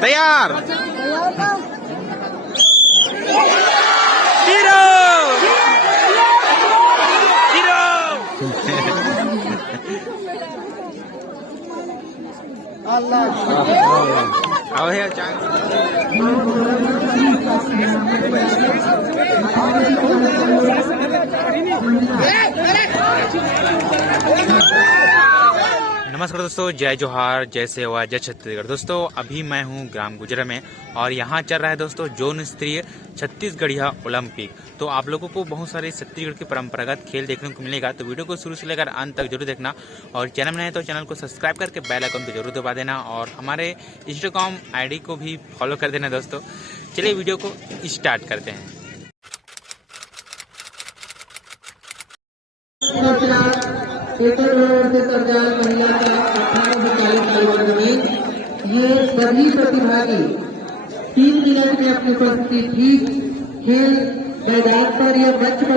तैयार hero hero आओ है नमस्कार दोस्तों, जय जोहार, जय सेवा, जय छत्तीसगढ़। दोस्तों अभी मैं हूं ग्राम गुजरा में और यहां चल रहा है दोस्तों जोन स्तरीय छत्तीसगढ़िया ओलंपिक। तो आप लोगों को बहुत सारे छत्तीसगढ़ के परंपरागत खेल देखने को मिलेगा, तो वीडियो को शुरू से लेकर अंत तक जरूर देखना। और चैनल में है तो चैनल को सब्सक्राइब करके बेल आइकन को जरूर दबा देना और हमारे इंस्टाग्राम आईडी को भी फॉलो कर देना दोस्तों। चलिए वीडियो को स्टार्ट करते हैं। महिला का 18 साल वर्ग में ये सभी प्रतिभागी 3 मिनट में अपनी उपस्थिति ठीक खेल मैदान पर या मंच पर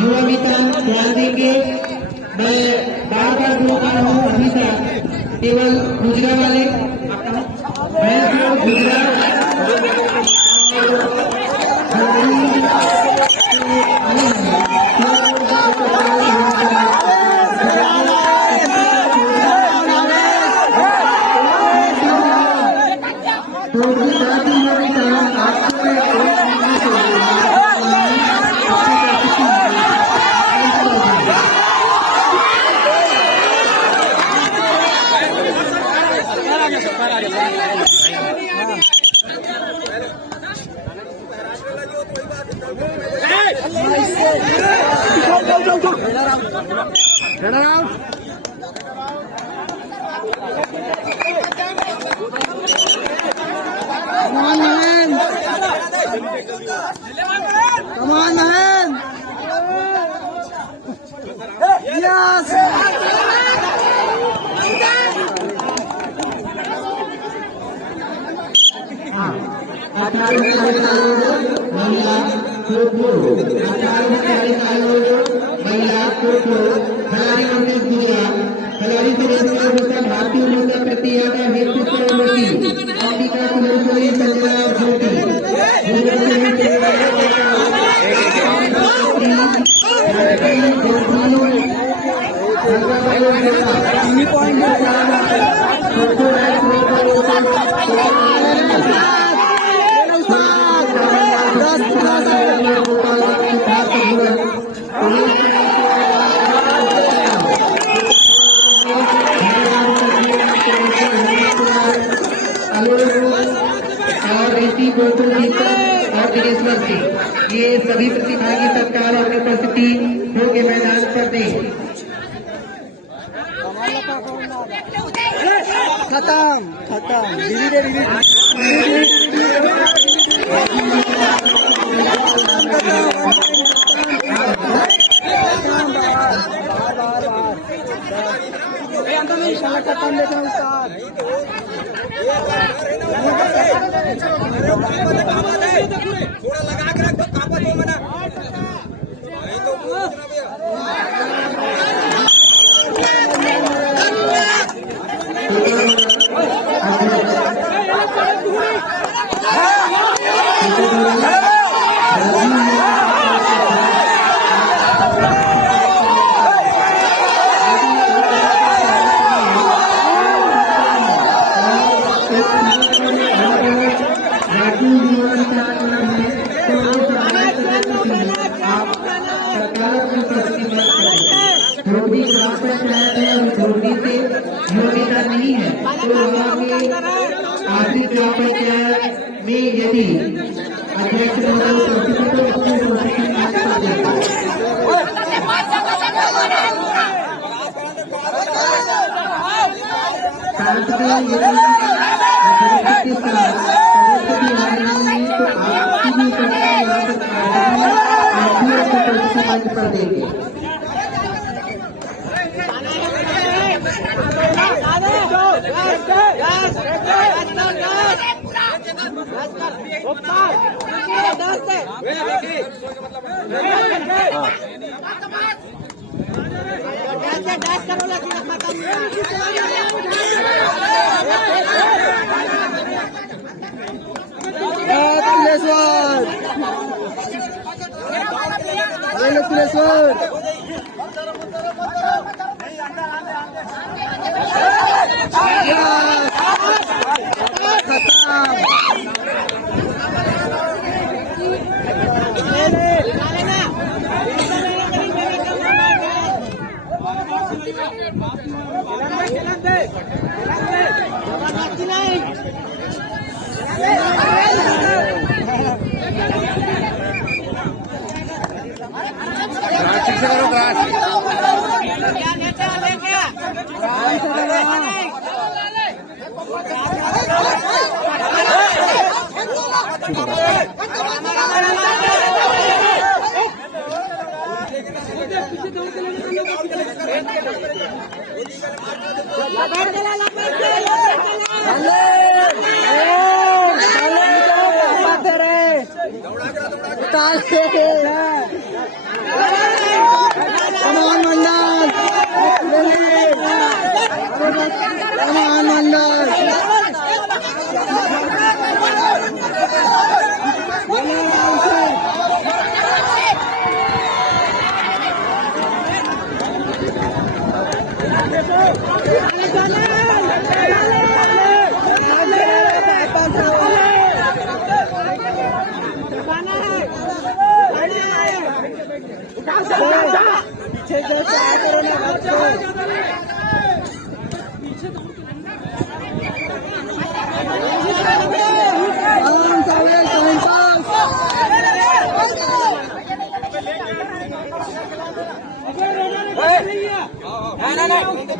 युवा मित्र ध्यान देंगे। मैं बार बार बोल रहा हूँ, अभी तक केवल गुजरा वाले Come on, man! Yes! भारतीय उन्नत प्रतियादा हेतु अंबिका सुरेश्वरी संजना ये सभी प्रतिभागी तत्काल अपनी उपस्थिति होंगे मैदान पर दें। खत्म थोड़ा लगा के रख दो, कापा दो मना योग्यता नहीं है तो आर्थिक में यदि अध्यक्ष साथ में यदि आप के साथ सरस्वती आ रही हैं तो आपकी भी उपस्थिति यहाँ पर खाएगी, आप भी अपनी उपस्थिति मंच पर देंगे।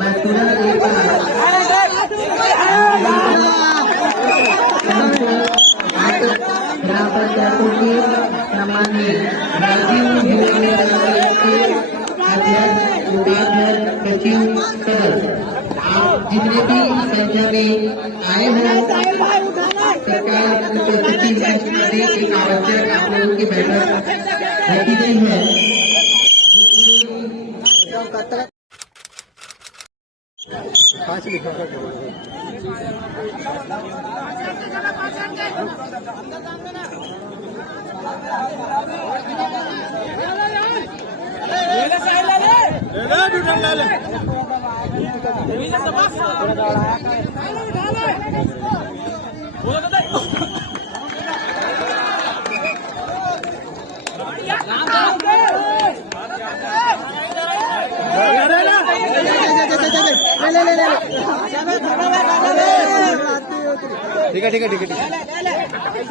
मैं तुरंत एक ग्राम पंचायतों के सामान्य राजीव अध्यक्ष उपाध्यक्ष सचिव सदस्य आप जितने भी संख्या में आए हैं सरकार उपस्थिति में एक आवश्यक आप लोगों की बैठक रखी गई है। ठीक है ठीक है ठीक है ठीक है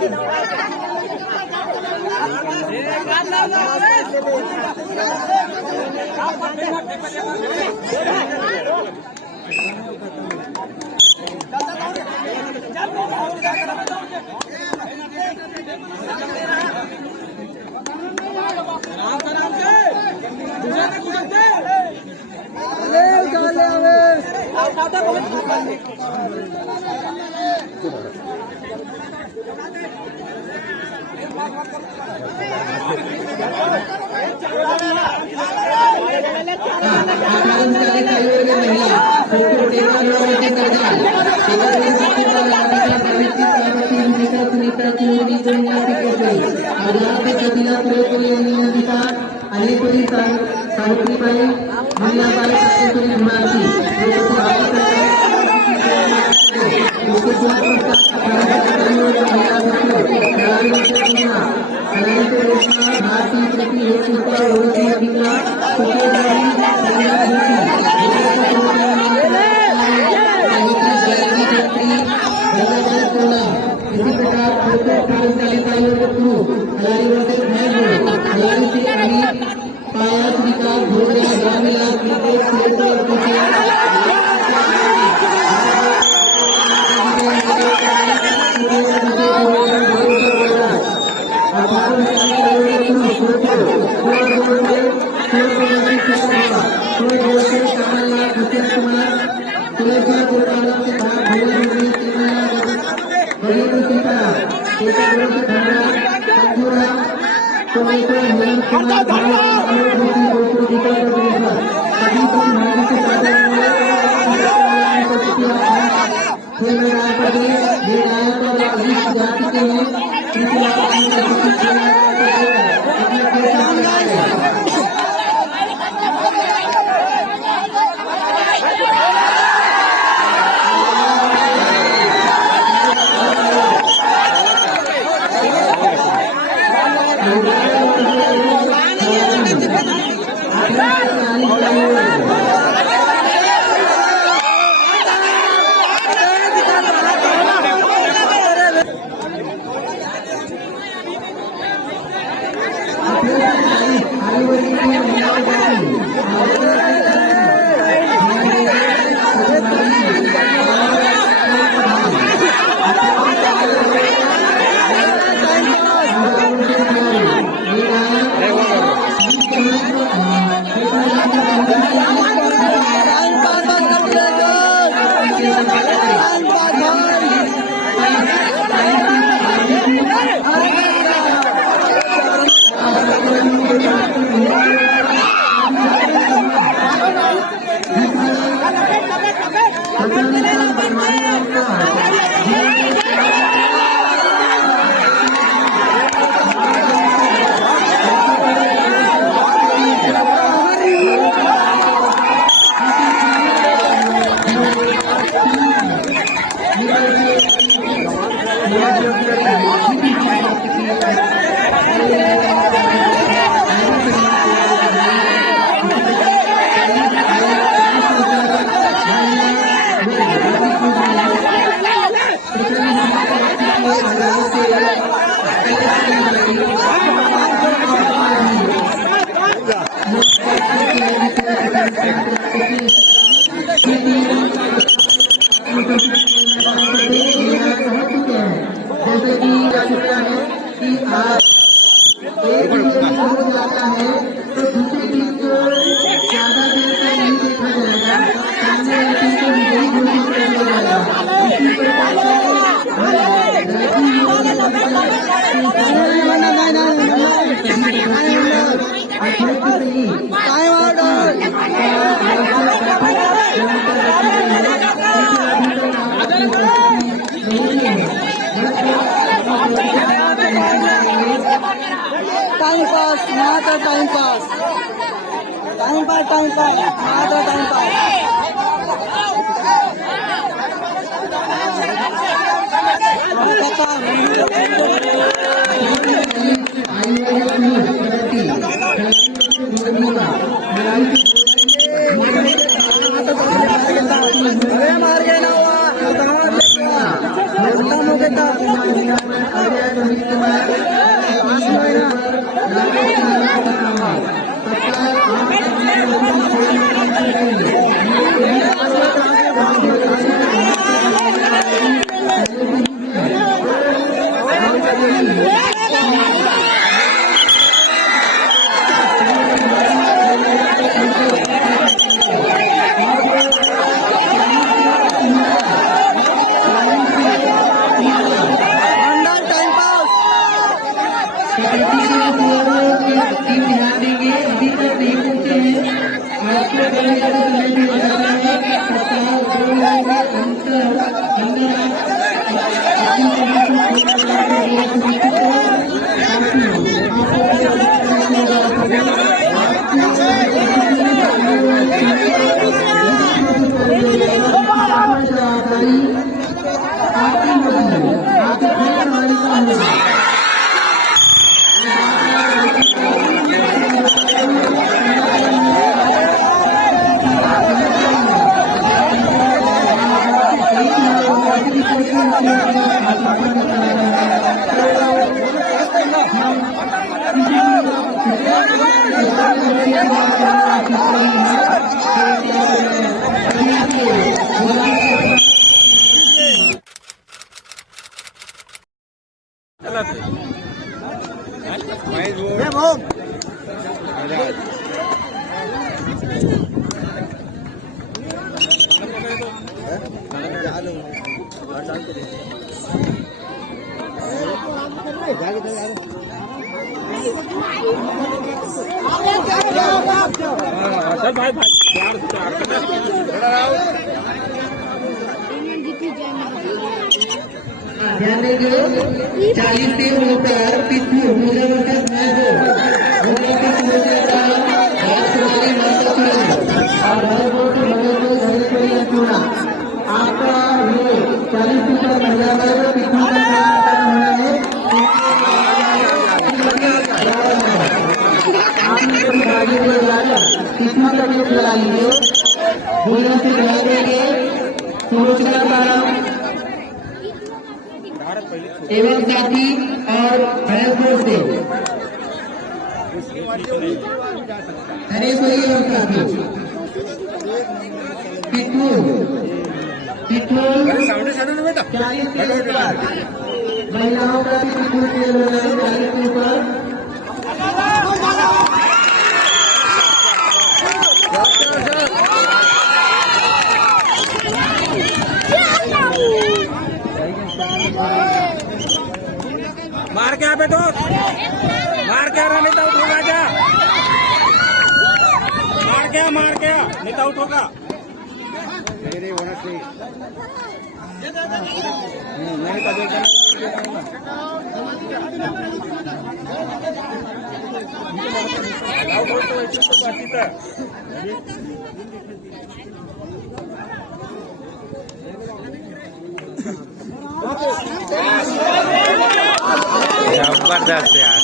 भारतीय टाइम पास मात्र टाइम पास मात्र टाइम मार गए ना ध्यान देंगे 40 से ऊपर पिट्ठू पूजा वर्षन आपका ये 40 ऊपर महिला वर्ग पिट्ठू का पिट्ठू का भी चला लीजिए भूलिया से चला देंगे सूचना प्रारंभ एवं साथी और भैंसपुर से हरे कोई एवं साथी पिट्ठू 40 के ऊपर महिलाओं का भी पिट्ठू खेल हो रहा है 40 के ऊपर मार क्या बेटो मार क्या रहा नहीं तो उठोगा क्या मार क्या नहीं तो उठोगा मेरे होना चाहिए मैंने कहा जबरदस्त यार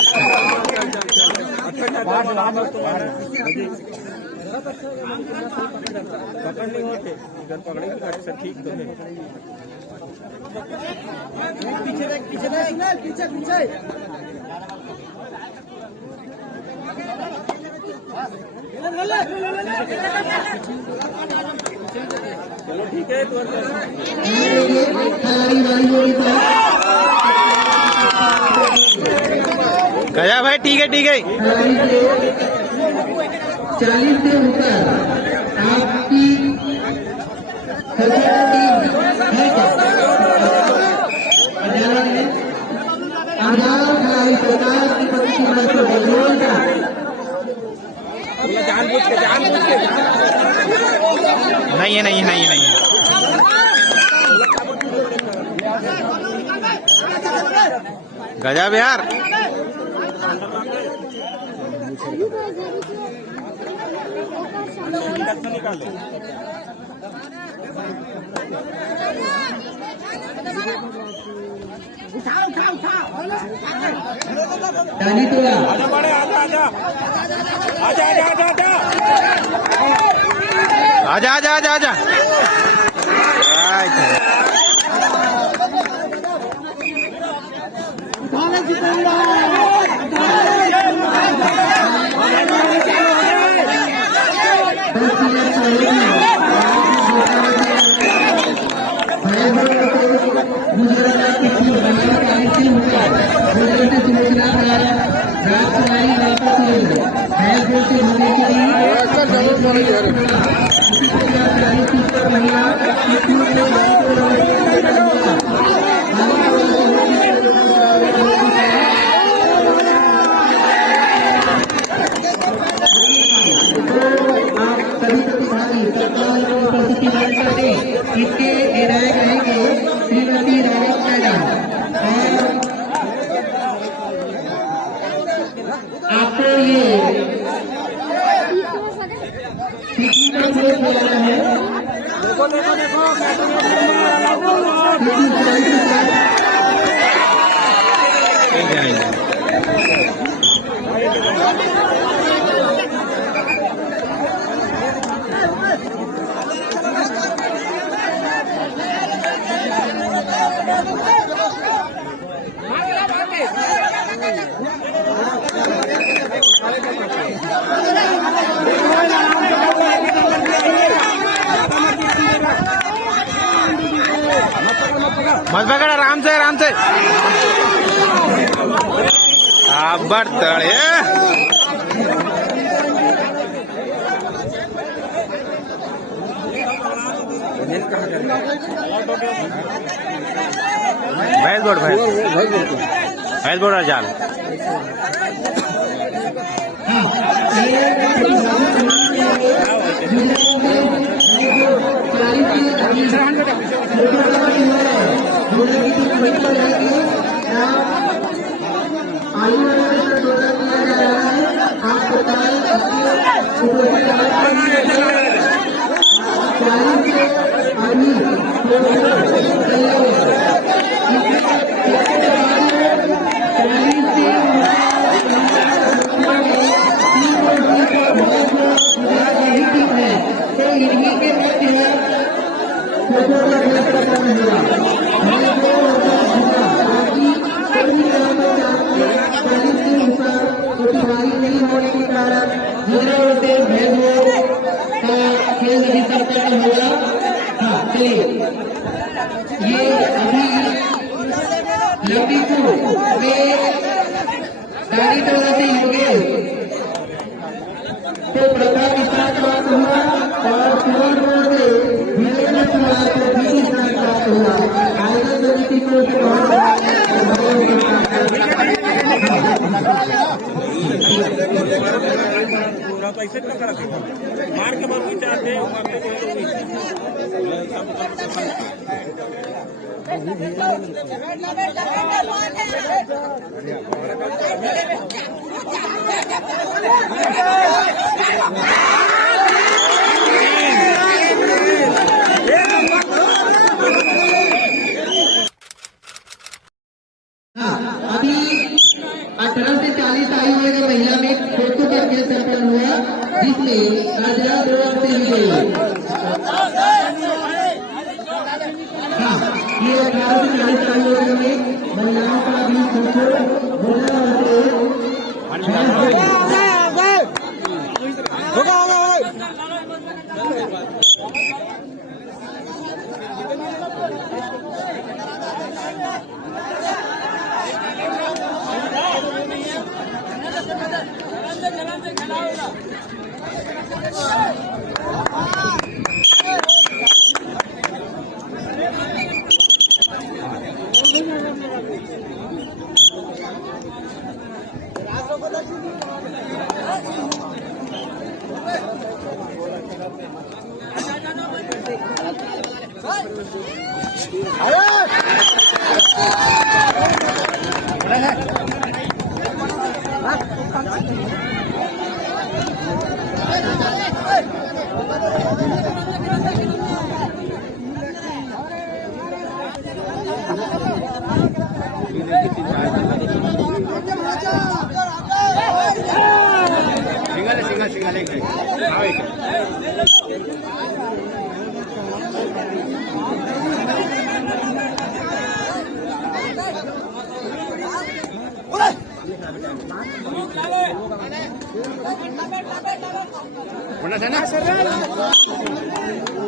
पकड़ नहीं होते इधर पकड़े अच्छा ठीक तो है पीछे चलो ठीक है तो गया भाई ठीक है 40 से ऊपर आपकी जानबूझ के नहीं है गजब यार आजा इसके निर्णायक रहेंगे श्रीमती रावत मैडम आपको ये बोला है मत पकड़ आराम से बढ़ तड़े भैंस बोर्ड और जाल ये अभी लंबीपुर में गाड़ी टोला से योगेश तो प्रताप विश्रांत प्राप्त हुआ और सुवर्णपुर से वीरेंद्र कुमार को भी विश्रांत प्राप्त हुआ। आयोजन समिति को पूरा पैसे पकड़ा मार के बाद विचारते अभी 18 से 40 आयु वर्ग महिला में खो-खो का खेल संपन्न हुआ जिसमें राजा रोड से विजयी। ये 18 से 40 आयु वर्ग में महिलाओं का भी खो-खो होना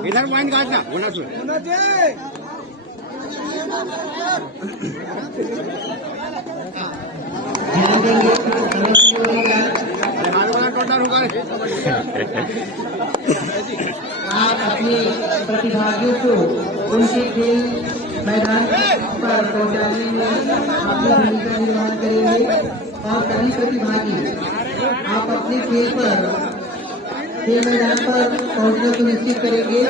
इधर पॉइंट काटना होना सुन आप अपने प्रतिभागियों को उनके खेल मैदान पर पहुंचाने में अपनी भूमिका निर्वहन करेंगे और सभी प्रतिभागी आप अपने खेल मैदान पर पहुंचना सुनिश्चित करेंगे।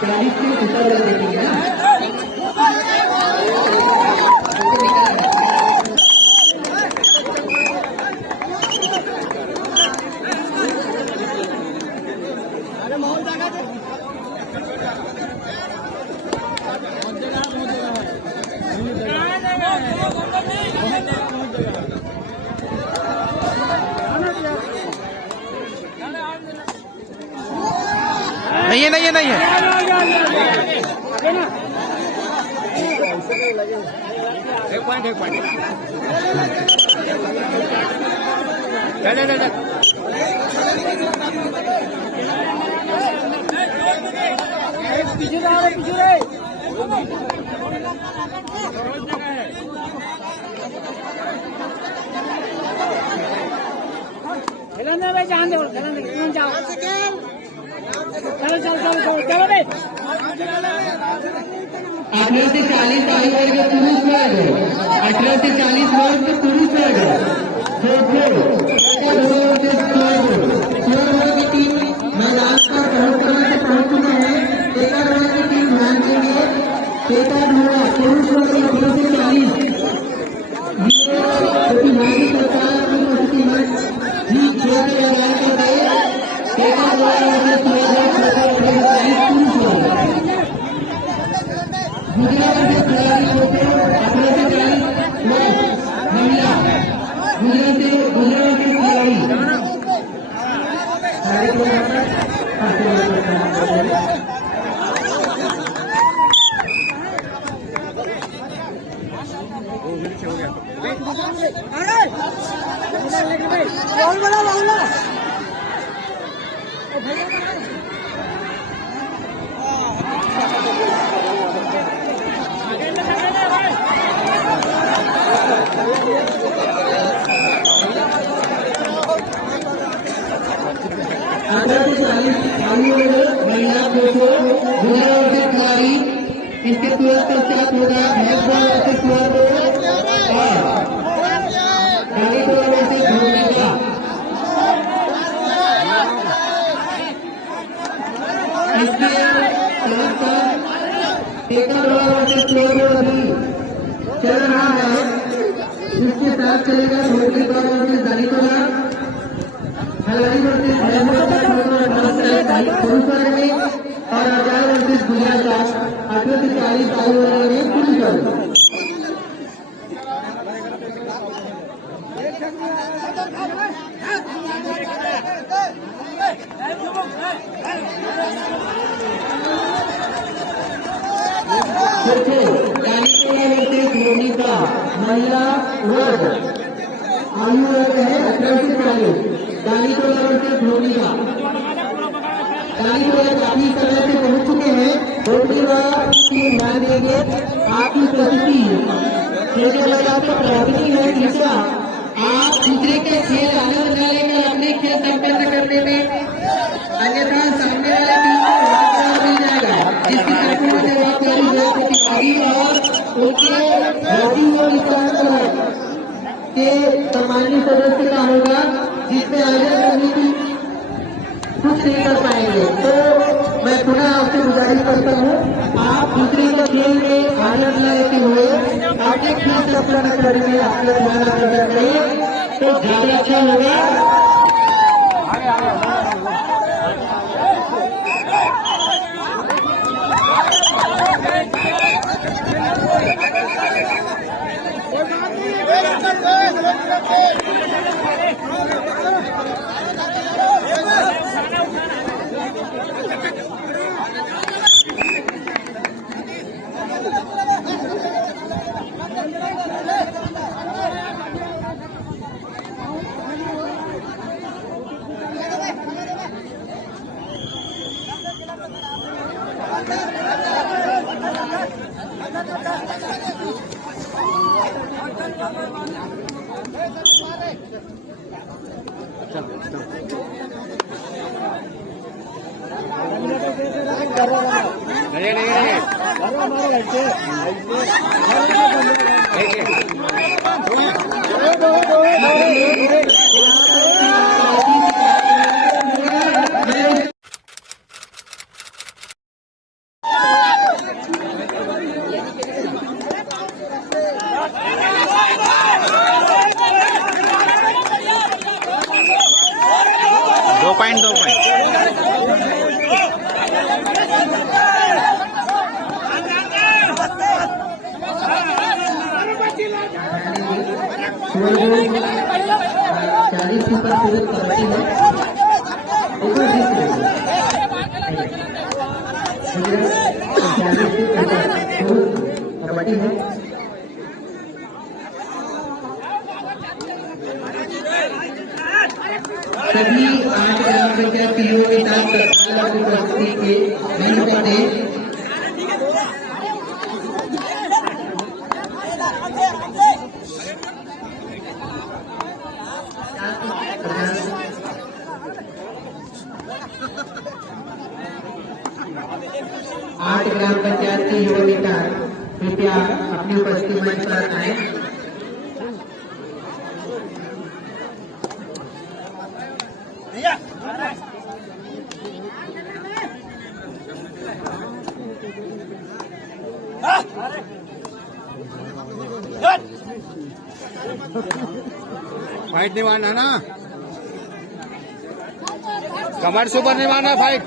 40 से ऊपर रख देंगे ना। नहीं है एक पॉइंट पीछे जान दो जाओ चलो बे 18 से 40 आयु वर्ग पुरुष वर्ग 18 से 40 वर्ग पुरुष वर्ग की टीम मैदान पर बहुत समय से पहुंच चुके हैं। टेकाधोरा की टीम ध्यान देंगे। टेकाधोरा पुरुष वर्ग में 2 से 40 ये प्रतिभागी सरकार की उपस्थिति में जी खेल के मैदान पर गए। टेकाधोरा में पुरुष वर्ग गुजरात के खिलाड़ी होते 18 से 40 महिला गुजरात के खिलाड़ी महिला गुजरात के खिलाड़ी इसके तुरंत पश्चात होगा भैंसवाल वर्सेस कुंवर और गाजीपुर वर्सेस भूमिका। इसके साथ साथ टेकाधोरा वर्सेस कुंवर अभी चल रहा है। इसके साथ चलेगा भूमिका वर्सेस गाजीपुर खिलाड़ी वर्सेस पुरुष वर्ग में और 1000 वर्सेस गुजरात 18 से 40 आयु वर्ग में पुरुष वर्ग। महिला वर्ग आयु वर्ग है 18 से 40। गाजीपुर वर्सेस भूमिका। गाजीपुर काफी समय से पहुंच चुके हैं। भूमिका टीम ध्यान देंगे। आपकी उपस्थिति खेलने वाले आपको प्राथमिक है। तीसरा, आप दूसरे के खेल आनंद न लेकर अपने खेल संपन्न करने में अन्यथा सामने वाले टीम को जवाब मिल जाएगा, जिसकी संपूर्ण जवाबदारी है प्रतिभागी और उनके हॉकी और विकास के सामान्य सदस्य का होगा, जिसमें आयोजन करने की कुछ नहीं कर पाएंगे। तो मैं पुनः आपसे गुजारिश करता हूँ, आप दूसरे के खेल में आनंद लेते हुए अपने खेल संपन्न करने में अपना ध्यान आकर्षित करें तो ज्यादा अच्छा होगा। दो पॉइंट चालीस ऊपर सूरज कबड्डी है ऊपर कबड्डी है। सभी 8 ग्राम पंचायत पीओ के साथ तत्काल उपस्थिति के मंच पर थे। आठ ग्राम पंचायत के युवा नेता कृपया अपनी उपस्थिति मंच पर आए। फाइट नहीं मारना ना, कमर से ऊपर नहीं मारना फाइट।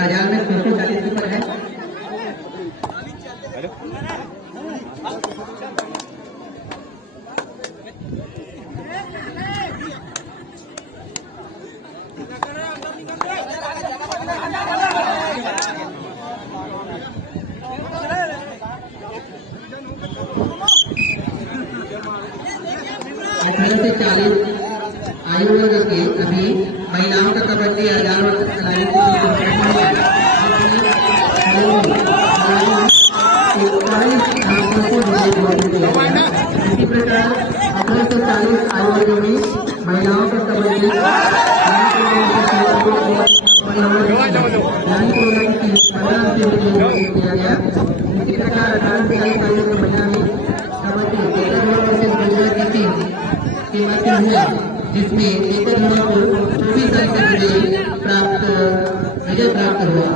आजाद में 240 ऊपर है। आयु वर्ग के अभी महिलाओं का कबड्डी आजाद वर्ग खिलाड़ी इसी प्रकार 1840 आयु वर्ग में महिलाओं का कबड्डी किया गया। इसी प्रकार 1840 आयु वर्ग महिला में कबड्डी के माध्यम हुआ, जिसमें एकल को 24 अंक से विजय प्राप्त हुआ।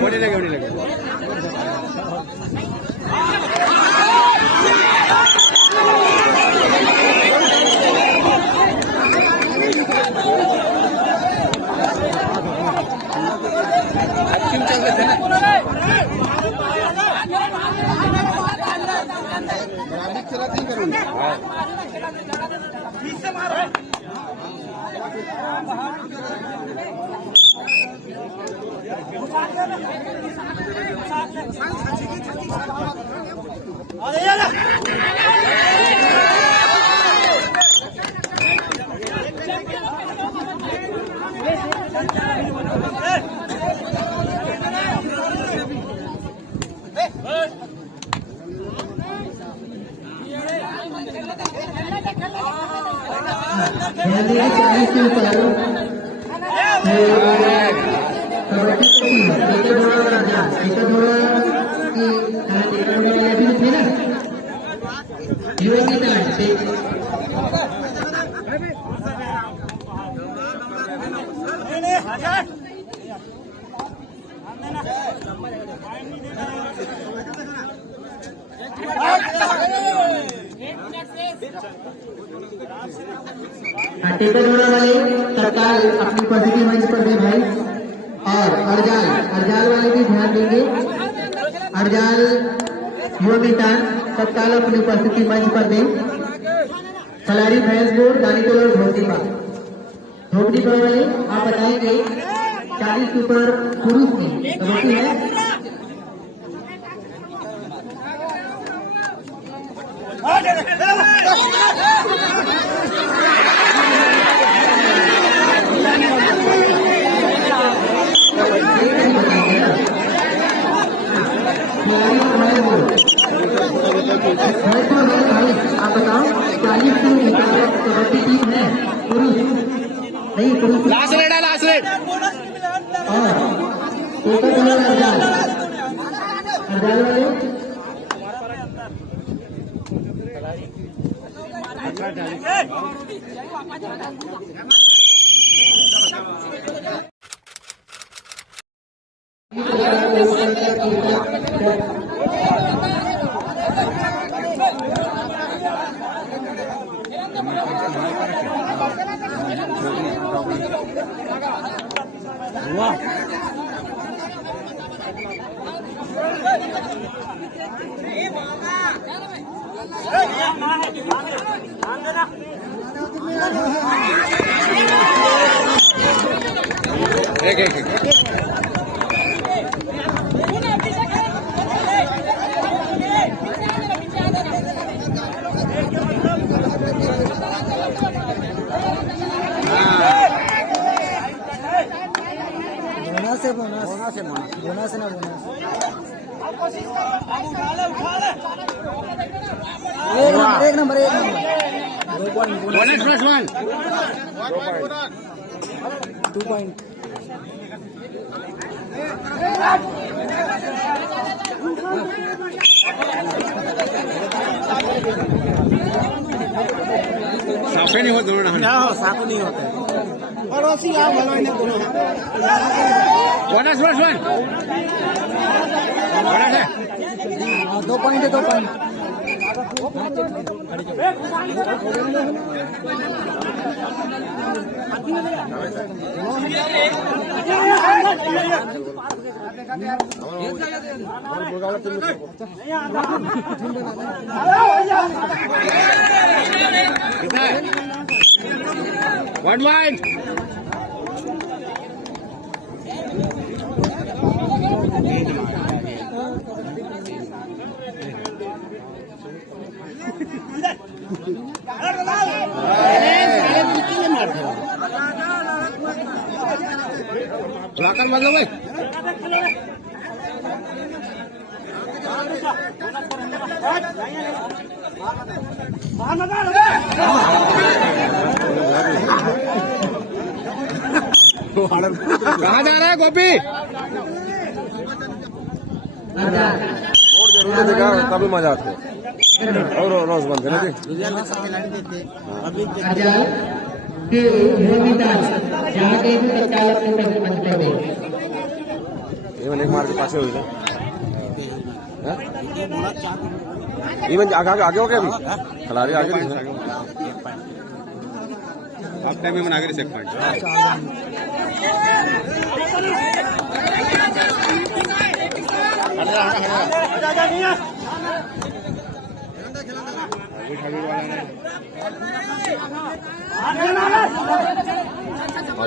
होने लगे चला नहीं करूँगा। टेकरडोरा वाले सरकार अपनी पॉजिटिव मंच पर दे भाई। और अरजाल वाले भी ध्यान देंगे। अरजाल युवा मितान तत्काल अपनी उपस्थिति मंच पर दें। खिलाड़ी भैंस बोर्ड दानीपुर और धोबनीपा वाले आप बताएंगे 40 के ऊपर पुरुष की कबड्डी है। आप बताओ 40 की कबड्डी टीम है पुरुष नहीं पुरुष लास्ट रेड है लास्ट रेड और अरजाल वाले बोनस ना एक नंबर बोनस प्लस 1 2 पॉइंट साफे नहीं होते दोनों साफ नहीं होता बोनस प्लस 1 बोनस है 2 पॉइंट है 2 पॉइंट कितना है 1 पॉइंट ब्लॉकर मतलब भाई कहाँ जा रहा है गोपी देखा तभी मजा आते और रोज बंद है के जहाँ के भी तत्काल अपने प्रति मंच कर दें। एक मार के पासे हुई इवन आगे आगे हो गया अभी खिलाड़ी आगे हाफ टाइम में बना के एक पॉइंट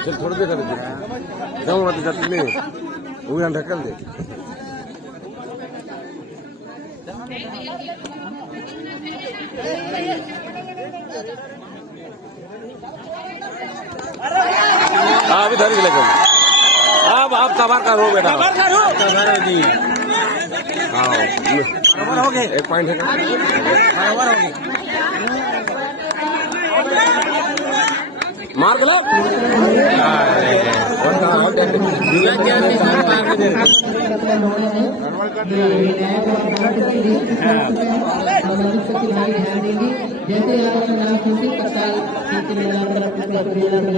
चल थोड़ी देर कर जाऊँ मत जाती नहीं वो यहाँ ढकल दे अभी धर के लेकर अब आप कबार का रो बेटा हाँ हो गए 1 पॉइंट है मार दो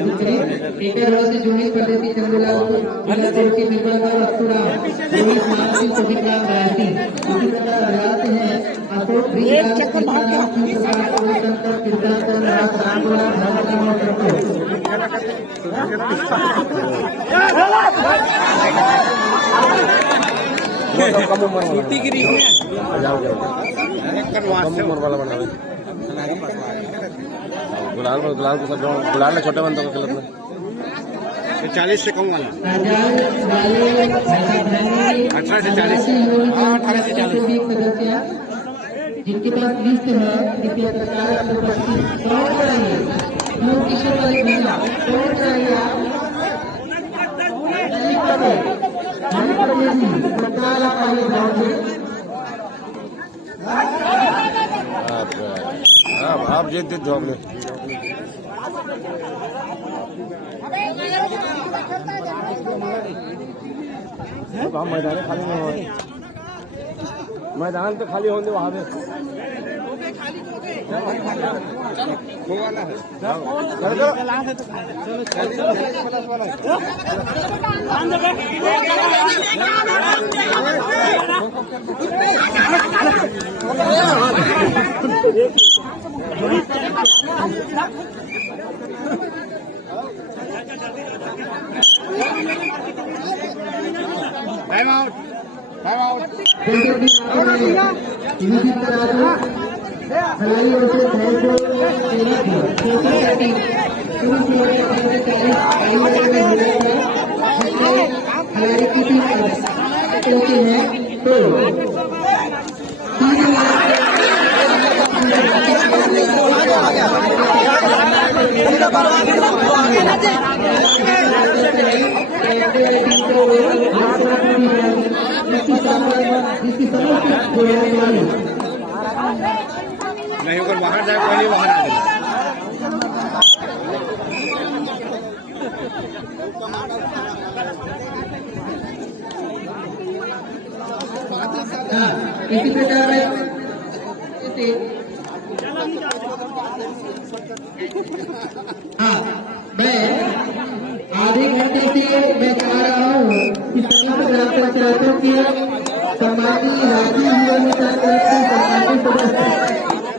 जैसे से जुड़ी प्रदेशी चंद्रलाल की सभी प्राप्त रहती इसी प्रकार रात है अशोक कम उम्र वाला बना है गुलाल को सब गुलाल ने छोटे बनता क्लब में 40 से कम वाला 18 से 40 सदस्य जिनके पास लिस्ट है कृपया तत्काल अपनी उपस्थिति दौड़ कराइए। लोग किशोर वाली महिला दौड़ कराइए तत्काल आप आइए दौड़ आप जीत जीत दो आपने मैदान खाली नहीं हो मैदान तो खाली होंगे वहां पे टाइम आउट हमारी ओर से हमारी किसी हैं तो नहीं अगर बाहर जाए पहले बाहर आ जाए इसी प्रकार हाँ मैं आधे घंटे से मैं जा रहा हूँ कि समस्त ग्राम पंचायतों के समाजी राज्य युवा नेता सम्मानित सदस्य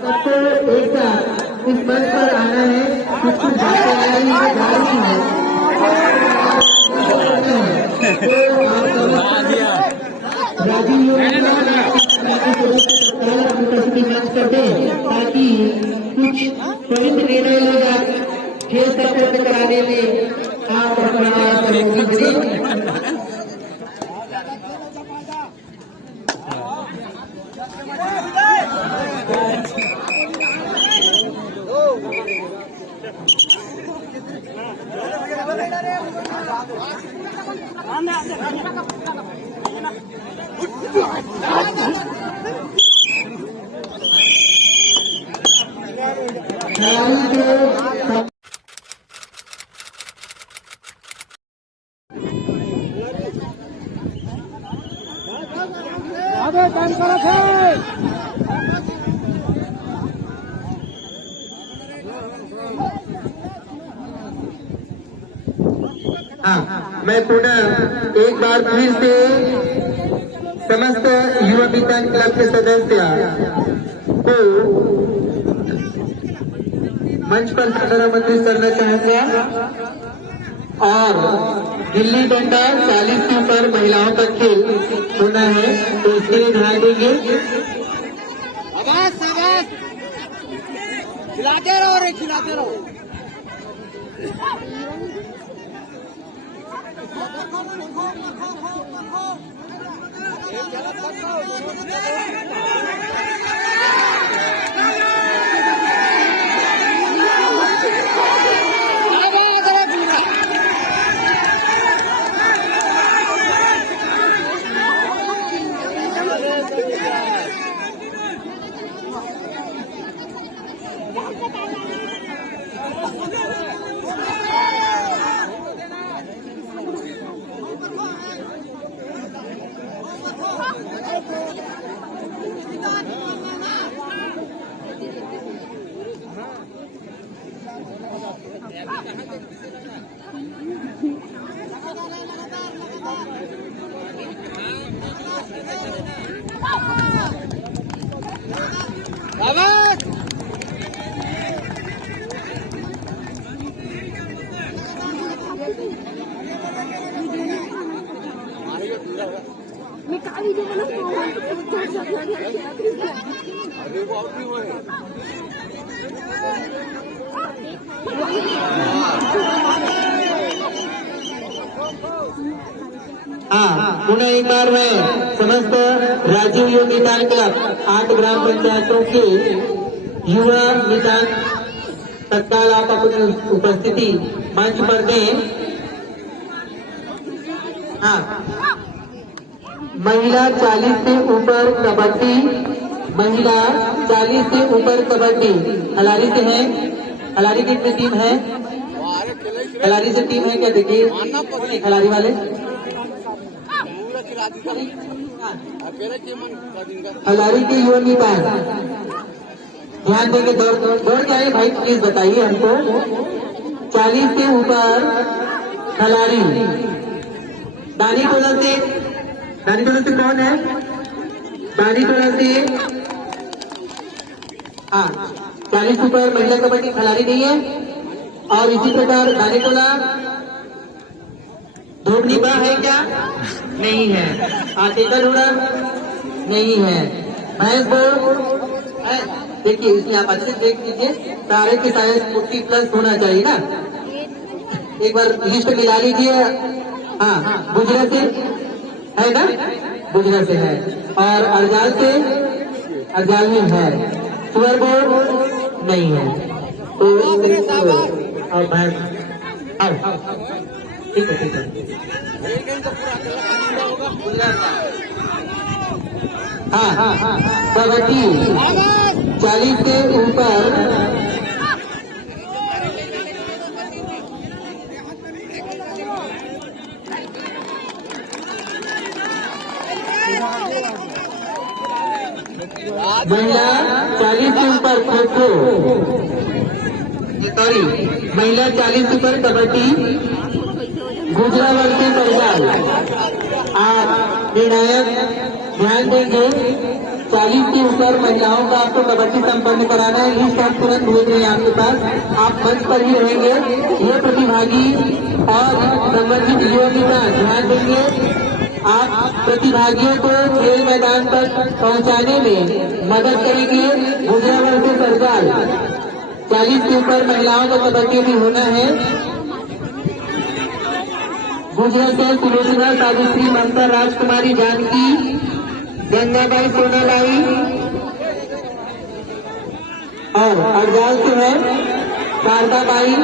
सबको एक साथ इस मंच पर आना है। कुछ कुछ बातें आ रही है जा रही है राज्य युवा नेता उपस्थिति मंच कर दे ताकि कुछ त्वरित निर्णय हो जाए खेल का पूर्ण कराने में आप अपना सहयोगी दें। मैं पुनः एक बार फिर से समस्त युवा विज्ञान क्लब के सदस्य को मंच पर आमंत्रित करना चाहूंगा और गिल्ली डंडा 40 से ऊपर महिलाओं का खेल होना है तो इसके लिए ध्यान देंगे। खिलाते रहो रे खिलाते रहो। निकाली हाँ, पुनः एक बार मैं समस्त राजीव युवा निदान क्लब 8 ग्राम पंचायतों के युवा निदान तत्काल आप अपनी उपस्थिति मंच पर दें। हाँ, महिला 40 से ऊपर कबड्डी, महिला 40 से ऊपर कबड्डी खिलाड़ी से है, खिलाड़ी कितनी टीम है, खिलाड़ी से टीम है क्या, देखिए खिलाड़ी वाले खिलाड़ी के युवा निदान ध्यान देंगे। दौड़ के आए भाई, प्लीज बताइए हमको। 40 से ऊपर खिलाड़ी दानी टोला से कौन है, दानी टोला से हाँ 40 से ऊपर महिला कबड्डी खिलाड़ी नहीं है। और इसी प्रकार दानी टोला धोबनी बा है क्या, नहीं है। आटेका घोड़ा नहीं है। भैंस बोर्ड देखिए, इसमें आप अच्छे से देख लीजिए, सारे के सारे 40+ होना चाहिए ना। एक बार लिस्ट मिला लीजिए। हाँ, गुजरा से है ना, गुजरा से है। और अर्जाल में है। सुअर बोर्ड नहीं है। तो और भैंस आओ, ठीक है। हाँ, कबड्डी 40 से ऊपर महिला 40 से ऊपर खो-खो, सॉरी महिला 40 से ऊपर कबड्डी गुजरावाल से सरदार। आप निर्णायक ध्यान देंगे, 40 के ऊपर महिलाओं का आपको कबड्डी संपन्न कराना है। लिस्ट आप तुरंत भेज रहे हैं आपके पास, आप मंच पर ही रहेंगे। ये प्रतिभागी और संबंधित युवा ध्यान देंगे, आप प्रतिभागियों को खेल मैदान तक पहुंचाने में मदद करेंगे। गुजरावाल से सरदार 40 के ऊपर महिलाओं का कबड्डी भी होना है। गुजरात से सुलोचना सावित्री ममता राजकुमारी जानकी गंगाबाई सोनाबाई और अर्जाल से है शारदाबाई,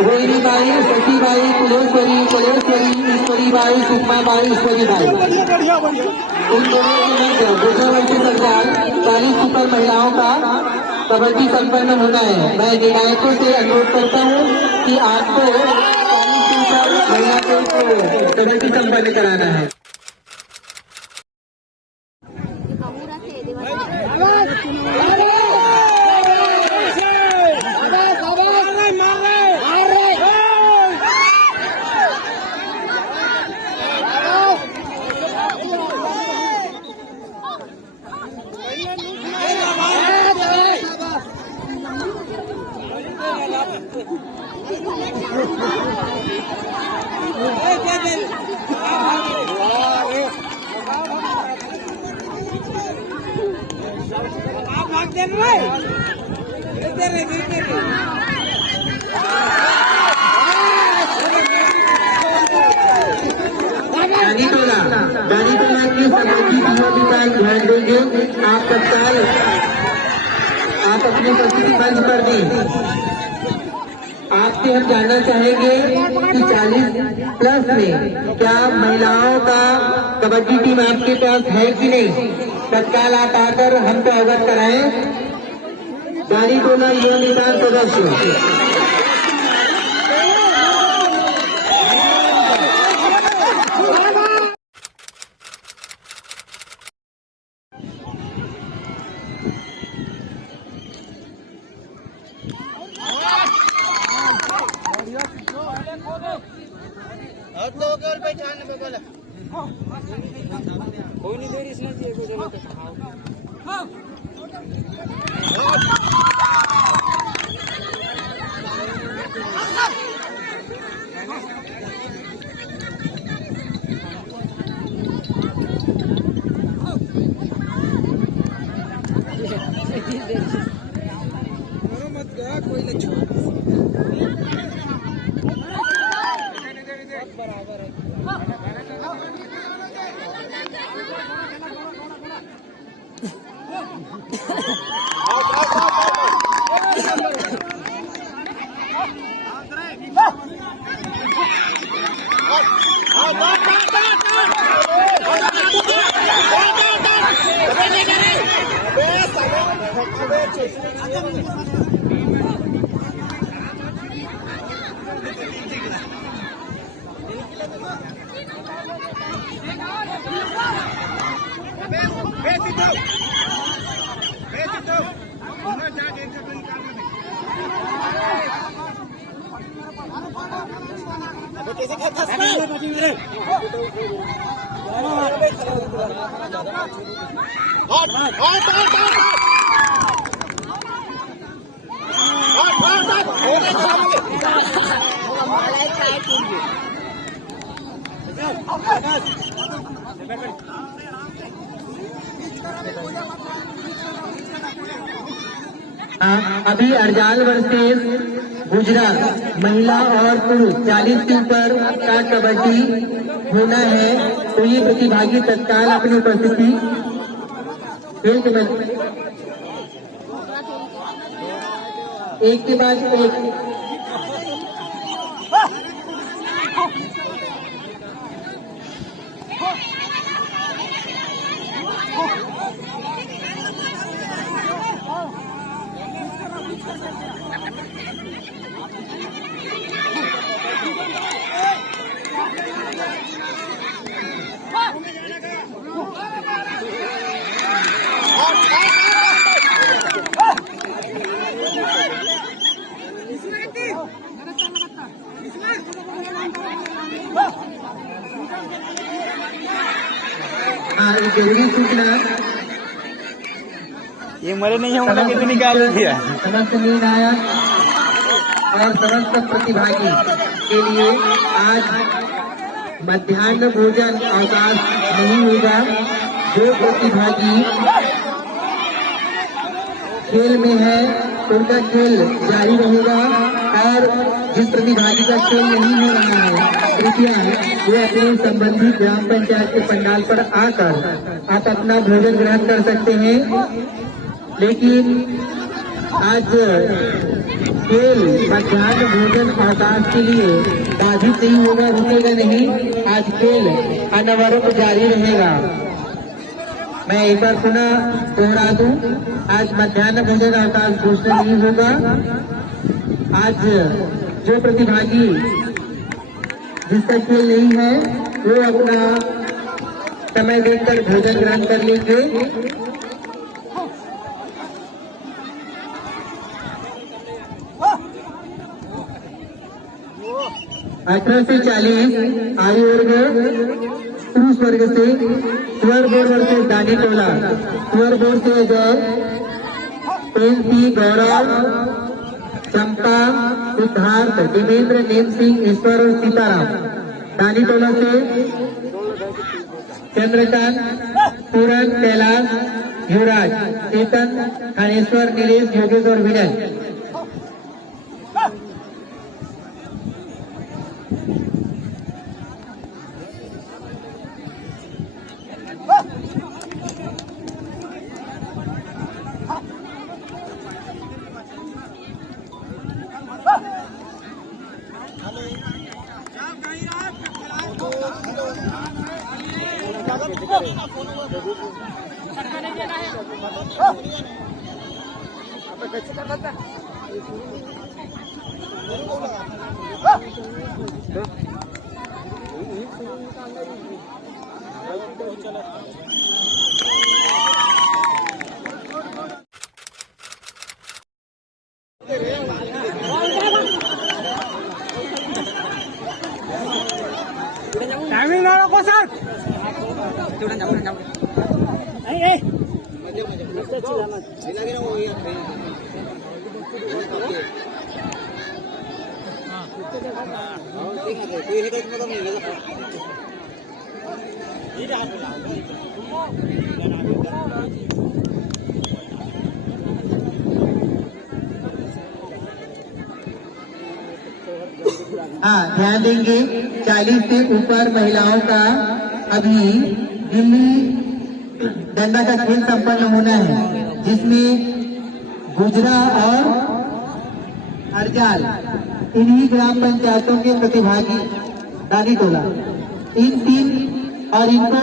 रोहिणीबाई, शशिबाई, कुलेश्वरी, ईश्वरीबाई, सुषमाबाई, ईश्वरीबाई। इन दोनों के गुजरात से सरकार 40 ऊपर महिलाओं का कबड्डी संपन्न होना है। मैं निर्णायकों से अनुरोध करता हूँ कि आपको 40 ऊपर महिला को कबड्डी संपन्न कराना है। दानीटोला की समृद्धि ध्यान देंगे। आप तत्काल आप अपनी उपस्थिति मंच पर दें। आपसे हम जानना चाहेंगे कि 40+ में क्या महिलाओं का कबड्डी टीम आपके पास है कि नहीं, तत्काल आप आकर हमको अवगत कराएं। दानीटोला युवा निदान सदस्य और पहचान में बोला कोई नहीं देरी इसने चाहिए कोई जगह अभी अर्जाल वर्सेस गुजरात महिला और पुरुष 40 के ऊपर का कबड्डी होना है। तो ये प्रतिभागी तत्काल अपनी उपस्थिति खेल के एक के बाद एक जरूरी सूचना ये मरे नहीं होंगे कितनी निकाल दिया। समस्त निर्णायक और समस्त प्रतिभागी के लिए आज मध्याह्न भोजन अवकाश नहीं होगा। जो प्रतिभागी खेल में है उनका खेल जारी रहेगा और जिस प्रतिभागी का खेल नहीं हो रहा है कृपया वो अपने संबंधित ग्राम पंचायत के पंडाल पर आकर आप अपना भोजन ग्रहण कर सकते हैं। लेकिन आज खेल मध्याह्न भोजन अवकाश के लिए बाधित नहीं होगा, रुकेगा नहीं। आज खेल अनवरत जारी रहेगा। मैं एक बार पुनः दोहरा दूं, आज मध्याह्न भोजन अवकाश घोषित नहीं होगा। आज जो प्रतिभागी जिसका खेल नहीं है वो अपना समय देखकर भोजन ग्रहण कर लेंगे। 18 से 40 आयु वर्ग पुरुष वर्ग से स्वर बोर्ड वर्ग दानी टोला, स्वर बोर्ड से अजय, पेंसी गौरव, चंपा, सिद्धार्थ, देवेंद्र, नेम सिंह, ईश्वर और सीताराम। दानी टोला से चंद्रकांत, पूरन, कैलाश, युवराज, चेतन, थानेश्वर, नीलेश, योगेश और विनय। टाइमिंग ना रखो सर। हाँ, ध्यान देंगे 40 से ऊपर महिलाओं का अभी दिल्ली डंडा का खेल संपन्न होना है, जिसमें गुजरा और हरजाल इन्हीं ग्राम पंचायतों के प्रतिभागी दानी टोला, इन तीन और इनको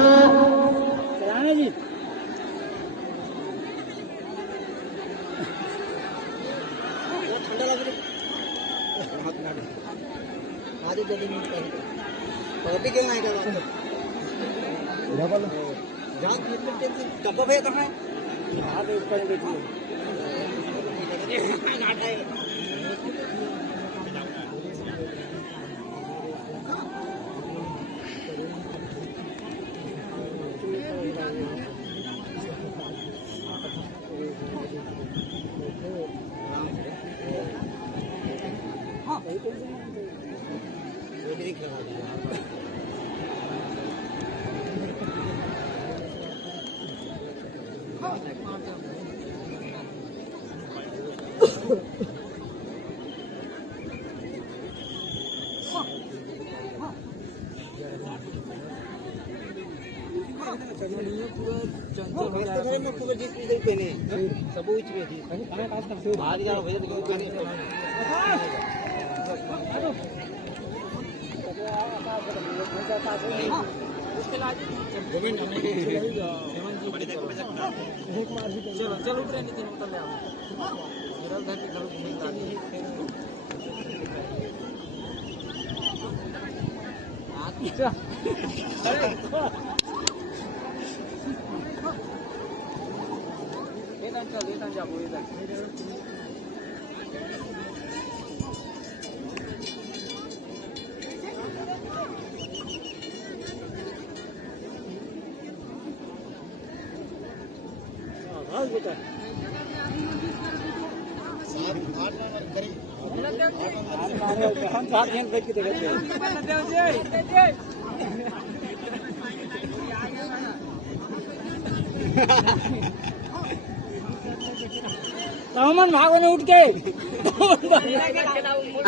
भागो उठ के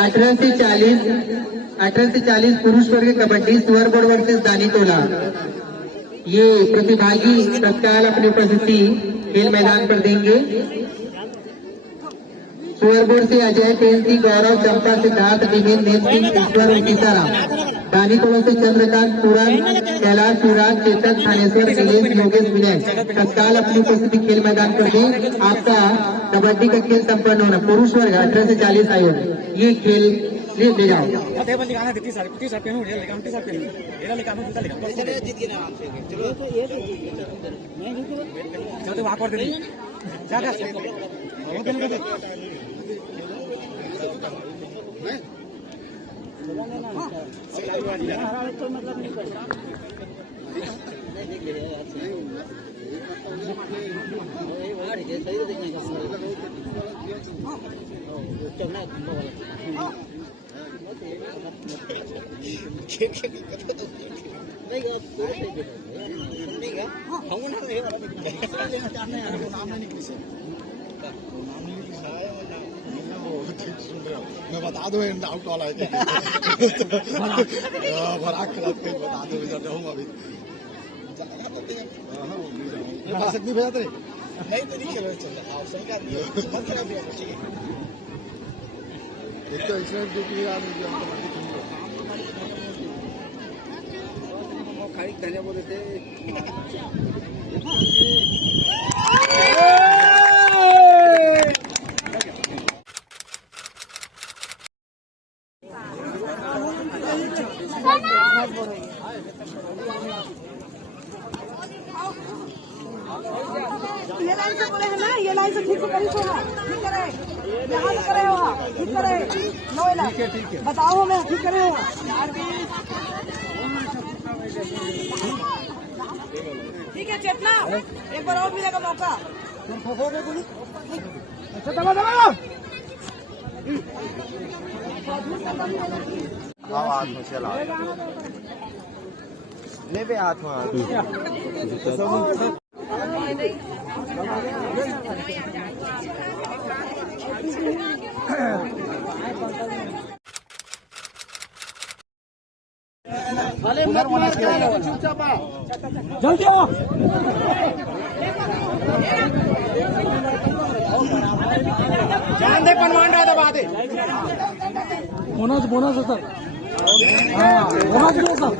18 से 40 पुरुष वर्ग कबड्डी सुअर बोर्ड वर्सेस दानी टोला। ये प्रतिभागी तत्काल अपनी उपस्थिति खेल मैदान पर देंगे। सुअर बोर्ड से अजय, तेजी, गौरव, चंपा, सिद्धार्थ, दिवेन, नेम सिंह, ईश्वर और सीताराम। दानी टोला से चंद्रकांत, पूरन, कैलाश, शिवराज, चेतन, थानेश्वर, नीलेश, योगेश, विनय तत्काल अपनी उपस्थिति खेल मैदान पर दें। आपका कबड्डी का खेल संपन्न होना। पुरुष वर्ग 18 से 40 आयु, ये खेल ले जाओ। मैं बता दो आउट वाला है बता दो जाऊंगा अभी नहीं भेजा तेरे नहीं तो नहीं खेलो एक तो इसमें खाली धनिया बोले थे ये लाइन से बोले है ना, ये लाइन से ठीक से करी सोना, ठीक करे, यहाँ से करे हुआ, ठीक करे, नो लाइन, बताओ मैं ठीक करे हुआ, ठीक है चेतना, एक बार और मिलेगा मौका, अच्छा दबा दबा, हाथ में चला ले बे हाथ में जल्दी आओ। जान दे पनवांडा दबा दे। बोनस बोनस है सर। हाँ बोनस भी है सर।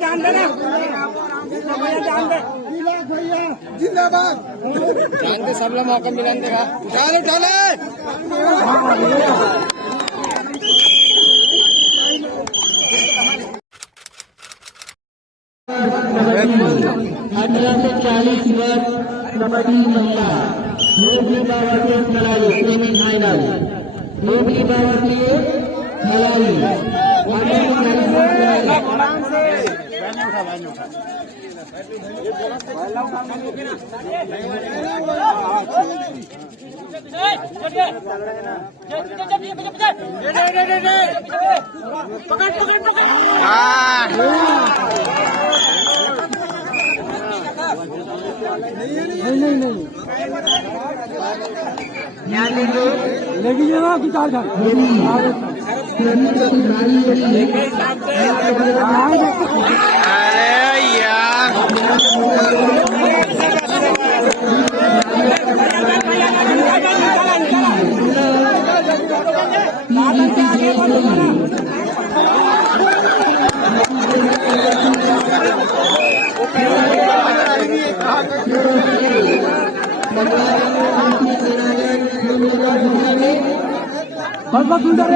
जान दे ना, जान दे जिंदाबाद। जान दे सब लोग मौका मिलन देगा। उठा ले उठा ले। अठारह से 40 वर्ष कबड्डी महिला योगी बाबा के खिलाड़ी सेमीफाइनल योगी बाबा के खिलाड़ी ले लीजिए ना कि चार घर अरे यार बस उधर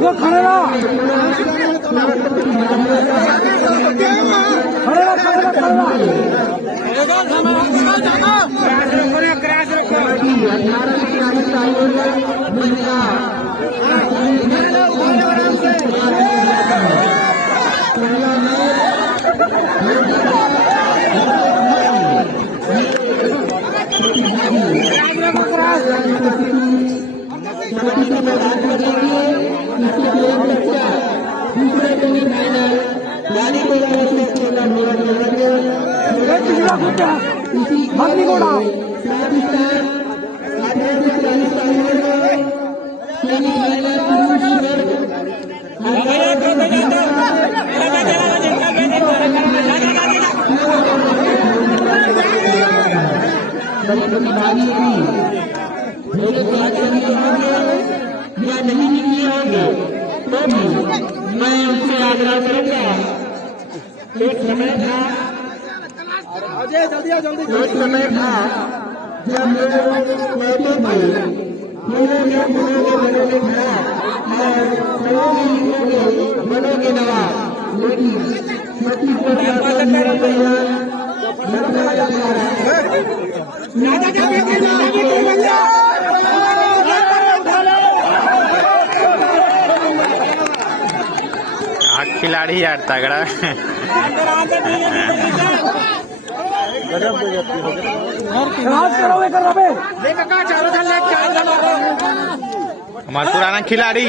वो खड़े रहो या नहीं निकले होंगे तो भी मैं उनसे आग्रह करूंगा। एक समय था जब लोग कहते थे बनोगे खड़ा और बनोगे नवा, लेकिन खिलाड़ी यार तगड़ा हमारा पुराना खिलाड़ी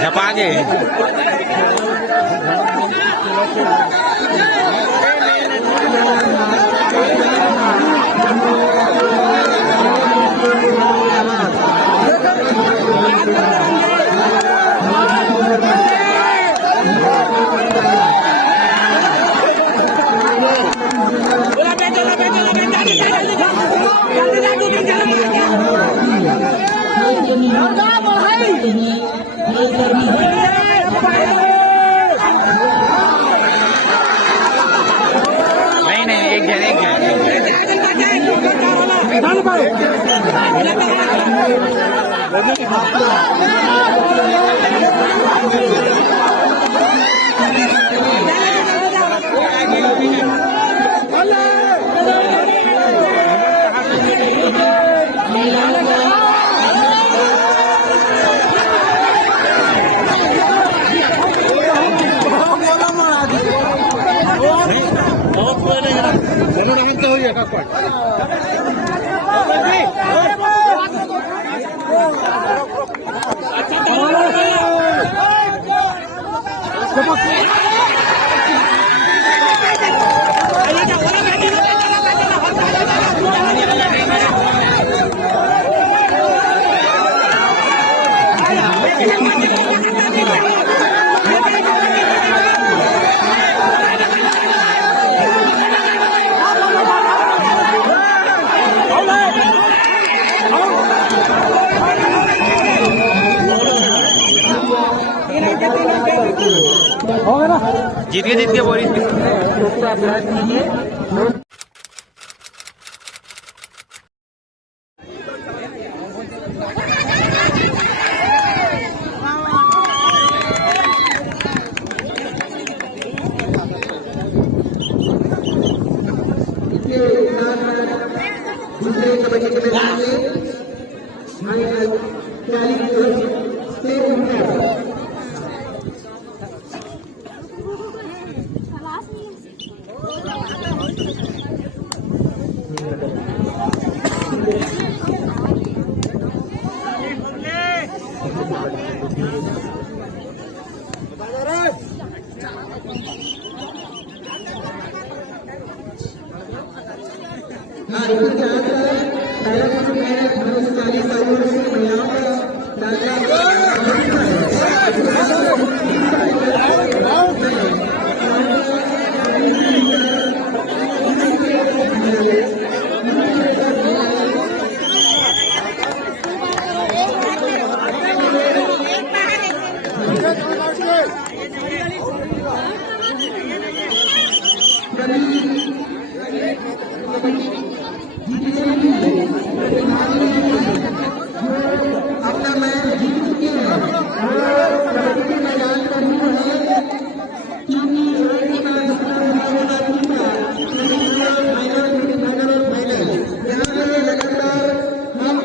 झपा गए जीत गए बोरी। दूसरे कबड्डी के मैदान में फाइनल 40 से ऊपर अपना मैच जीत चुके हैं और कबड्डी के मैदान पर ही है क्योंकि फाइनल और फाइनल यहाँ पे लगातार हम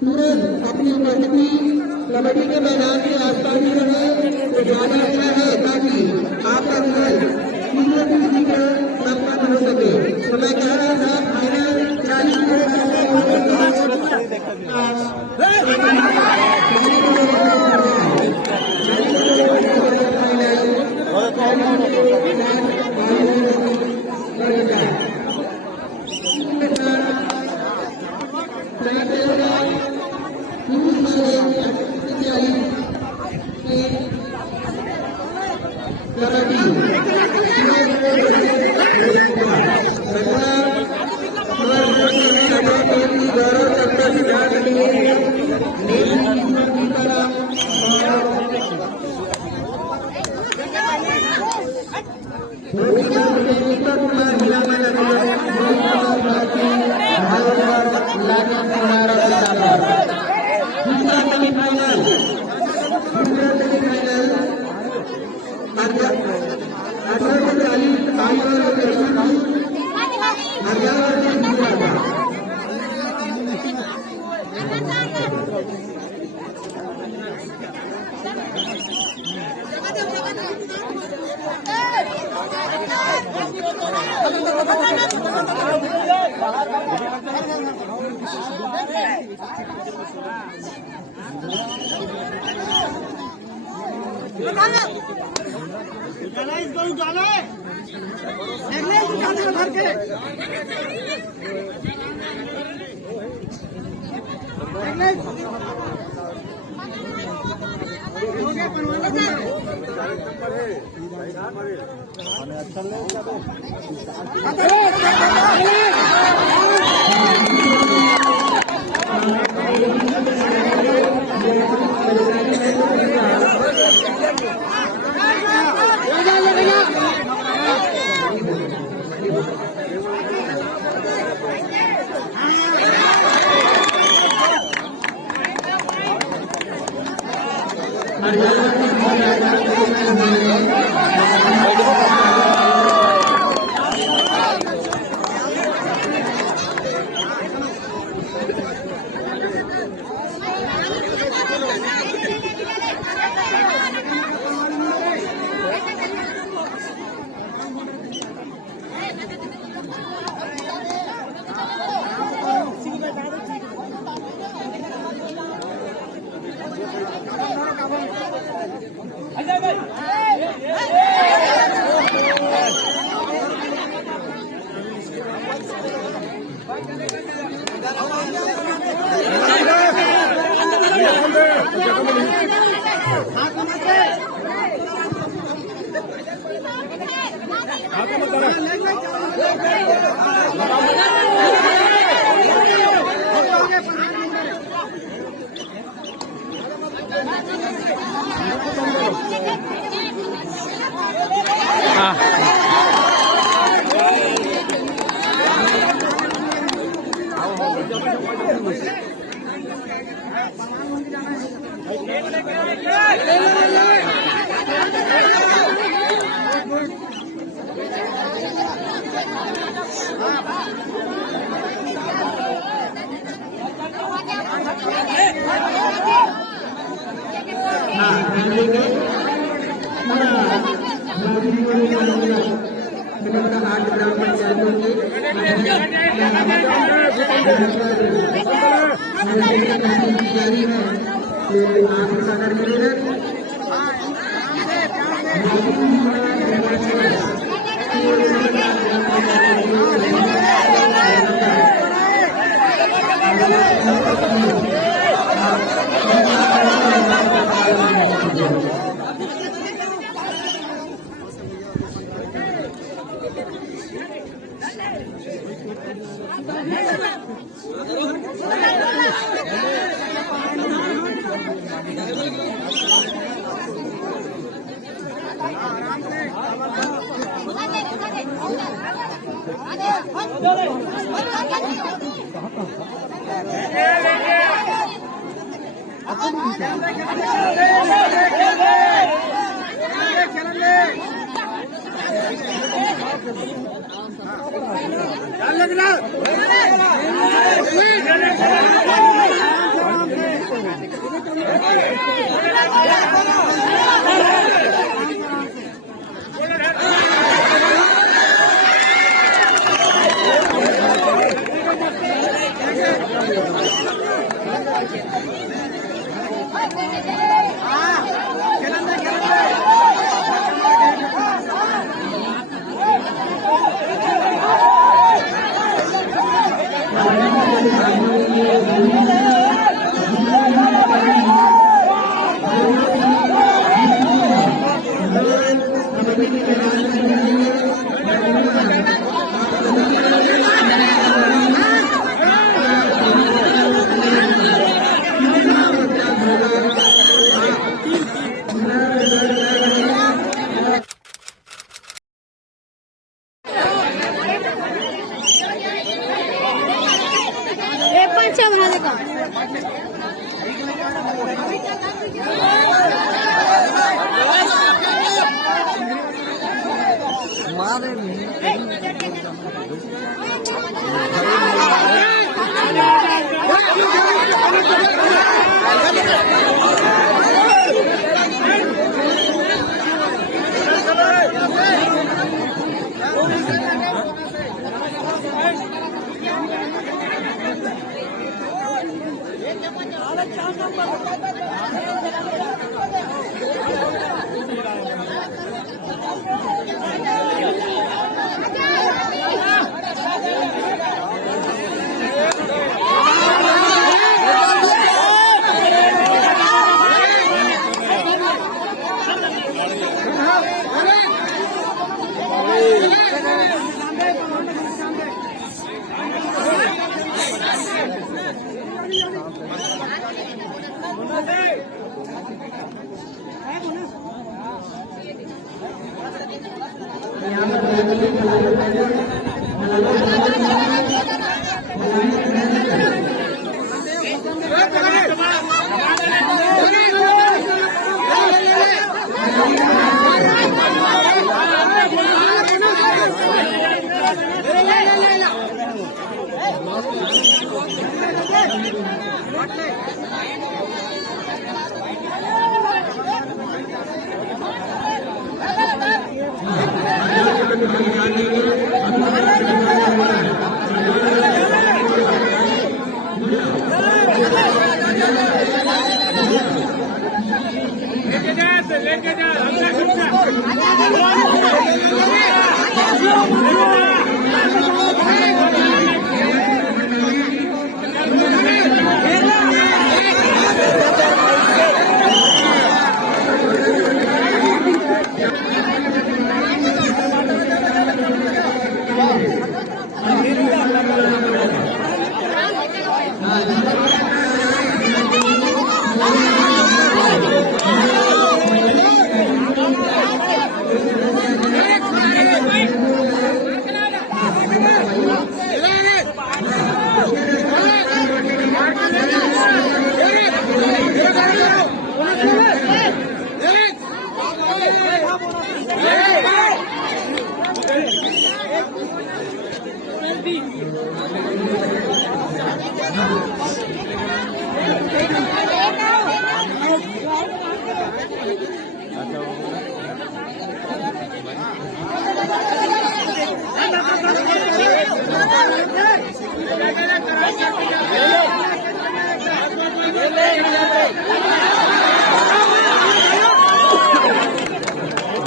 तुरंत अपनी उपस्थिति कबड्डी के मैदान के आसपास ही रहे तो ज्यादा अच्छा है ताकि आपका खेल किसी का संपन्न हो सके। तो मैं कह रहा था फाइनल 1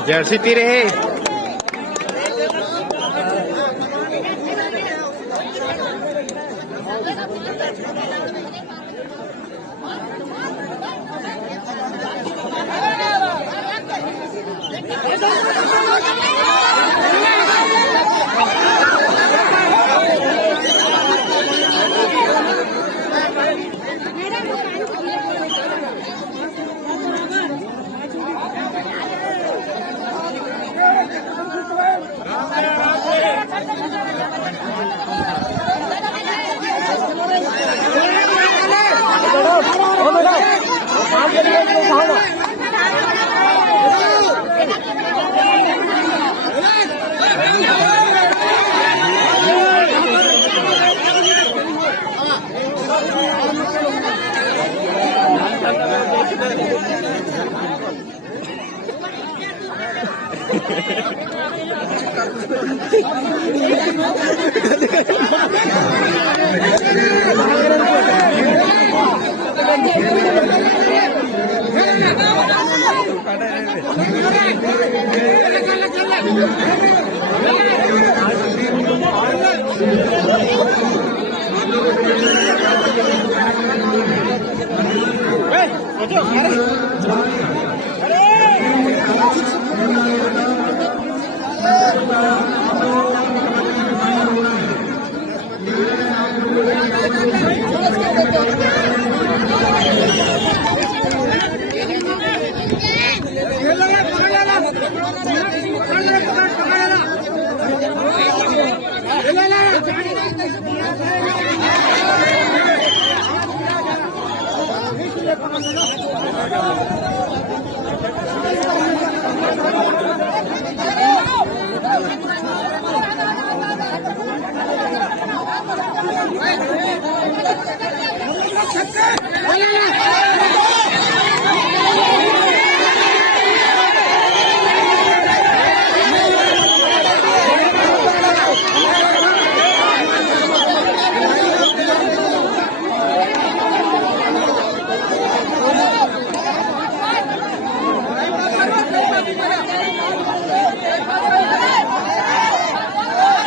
जर्सी पी रहे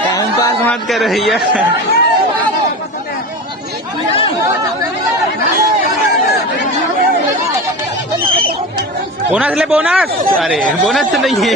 टाइम पास मत कर रही है। बोनस ले बोनस, अरे बोनस तो नहीं है।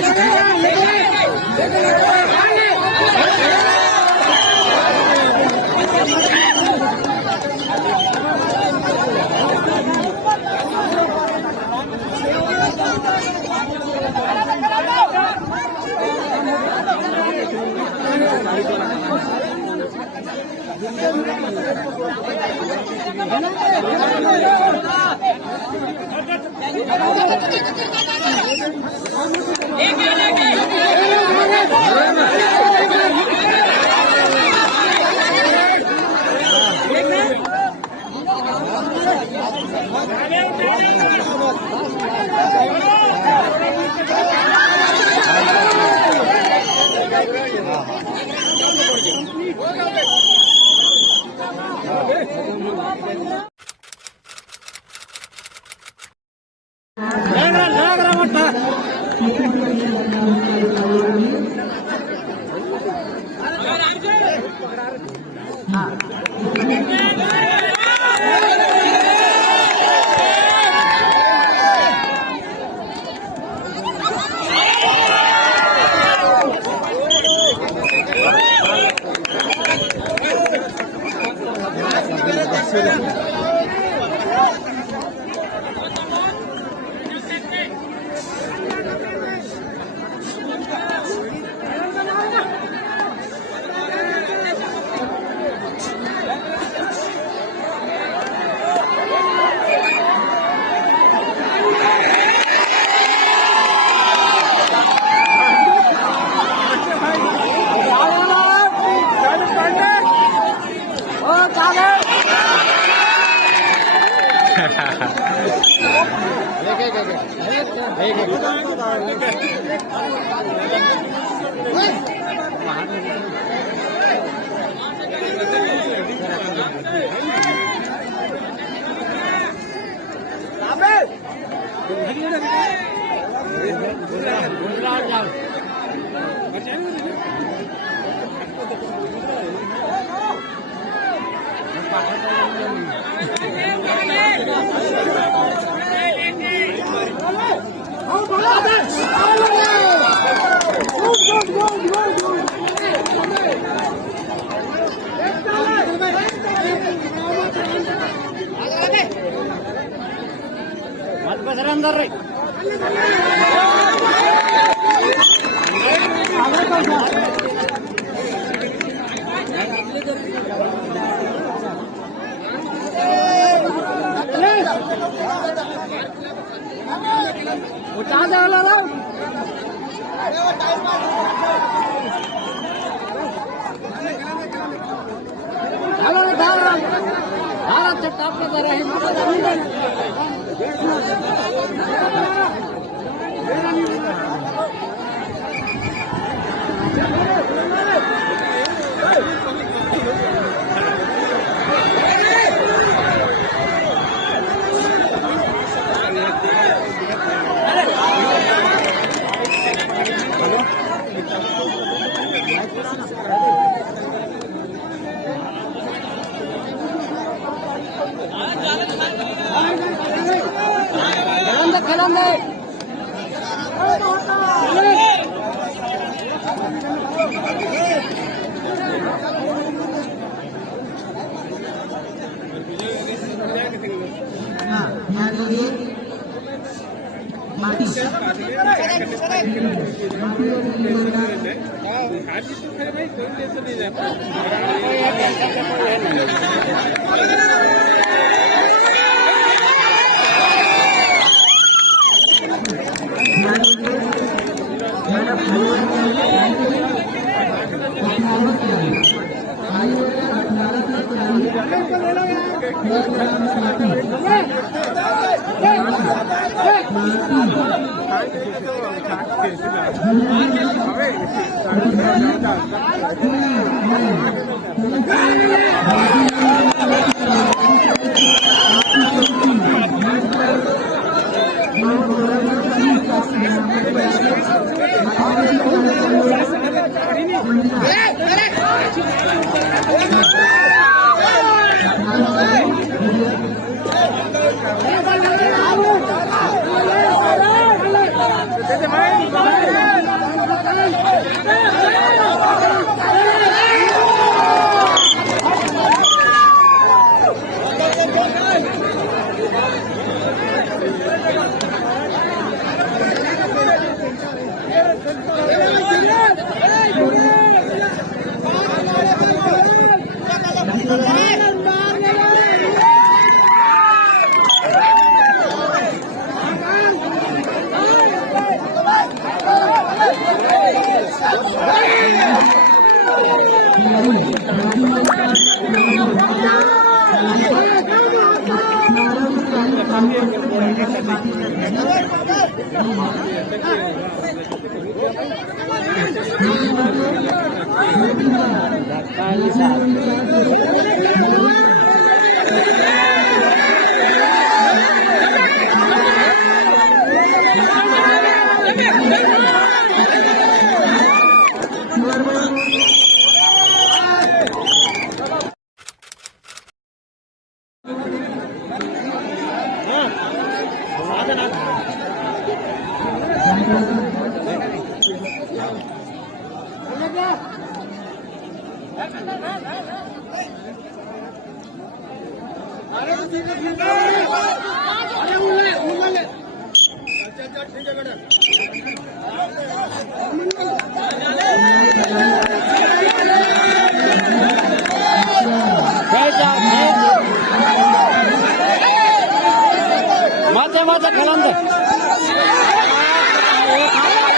हाँ ध्यान दीजिए माटी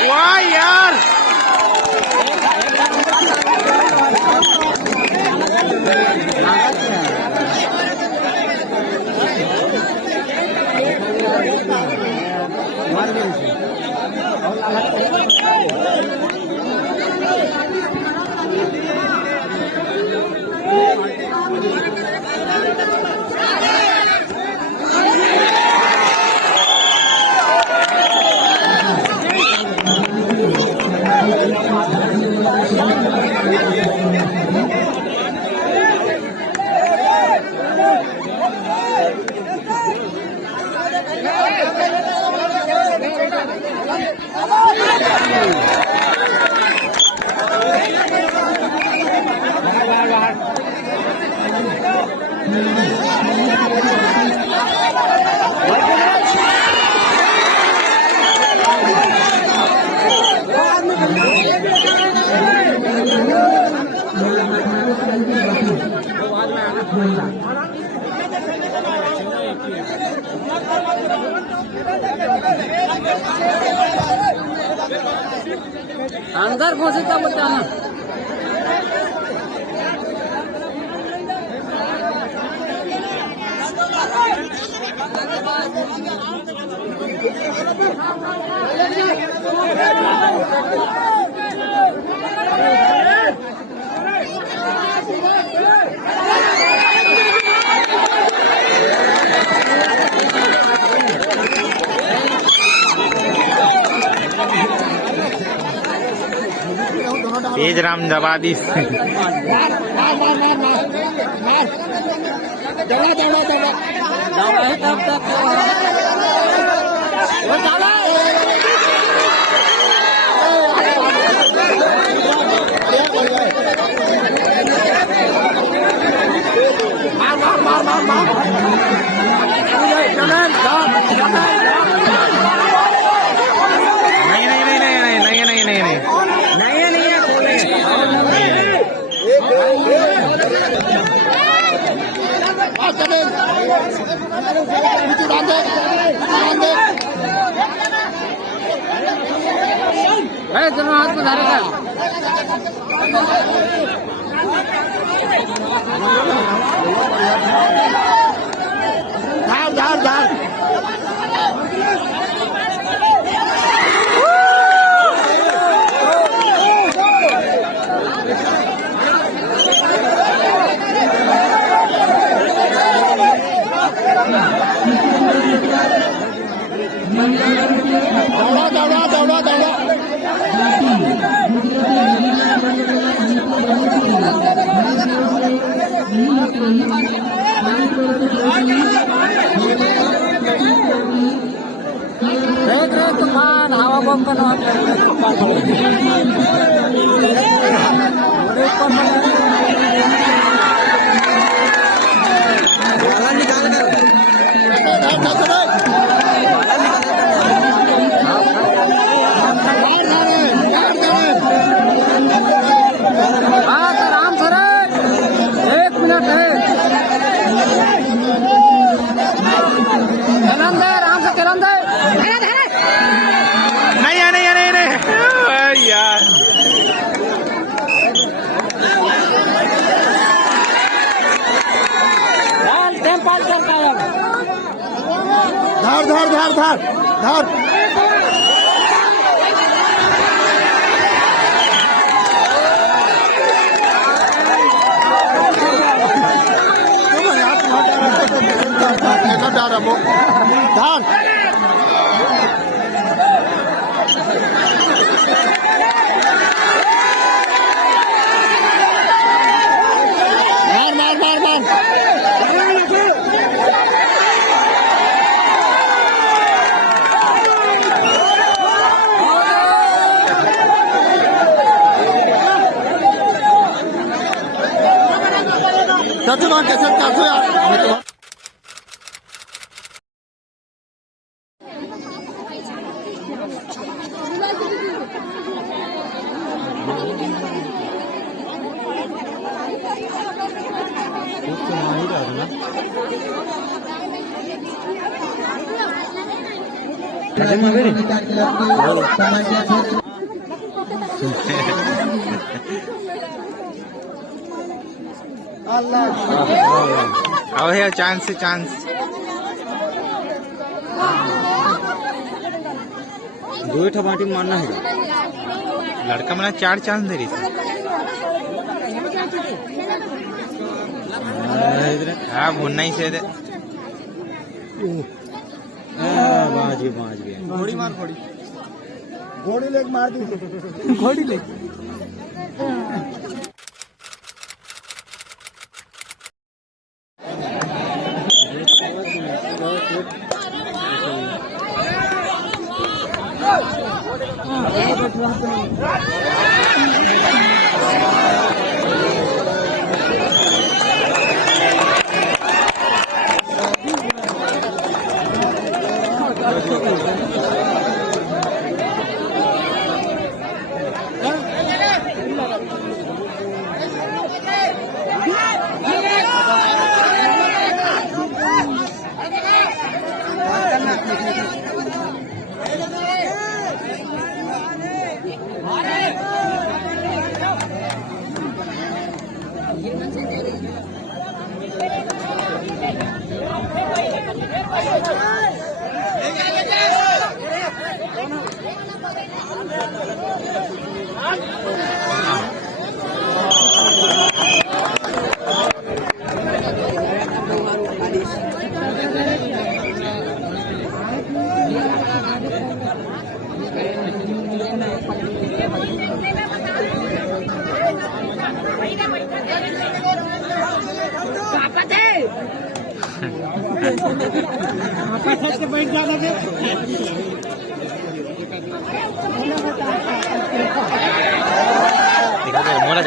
वाह यार अंदर घुसे का बताना तेज राम जवादी दोनों हाथ में धारे का धार धार धार दौड़ा दौड़ा दौड़ा दौड़ा तूफान हवा बम का नाम आराम से 1 मिनट है चलन दे आराम से चलन दे नहीं यार टेम्पल करता है धार धार धार धार धार धार मार मार मार मार चाचू वहाँ कैसे चाचू यार अब है चांस से चांस दो ठा बाटी मारना है लड़का मैंने 4 चांस दे रही थी हाँ भुनना ही से घोड़ी मार घोड़ी लेग मार दी घोड़ी लेग बैठ जाना मोला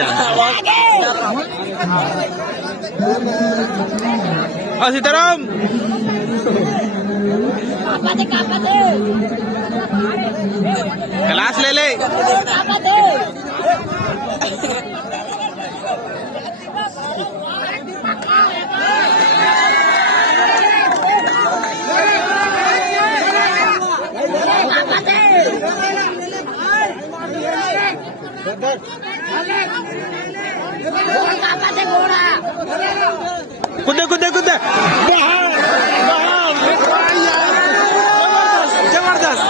सीताराम क्लास ले ले कुदे कुदे कुदे जबरदस्त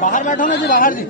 बाहर बैठो ना जी बाहर जी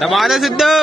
दबा दे सिद्धू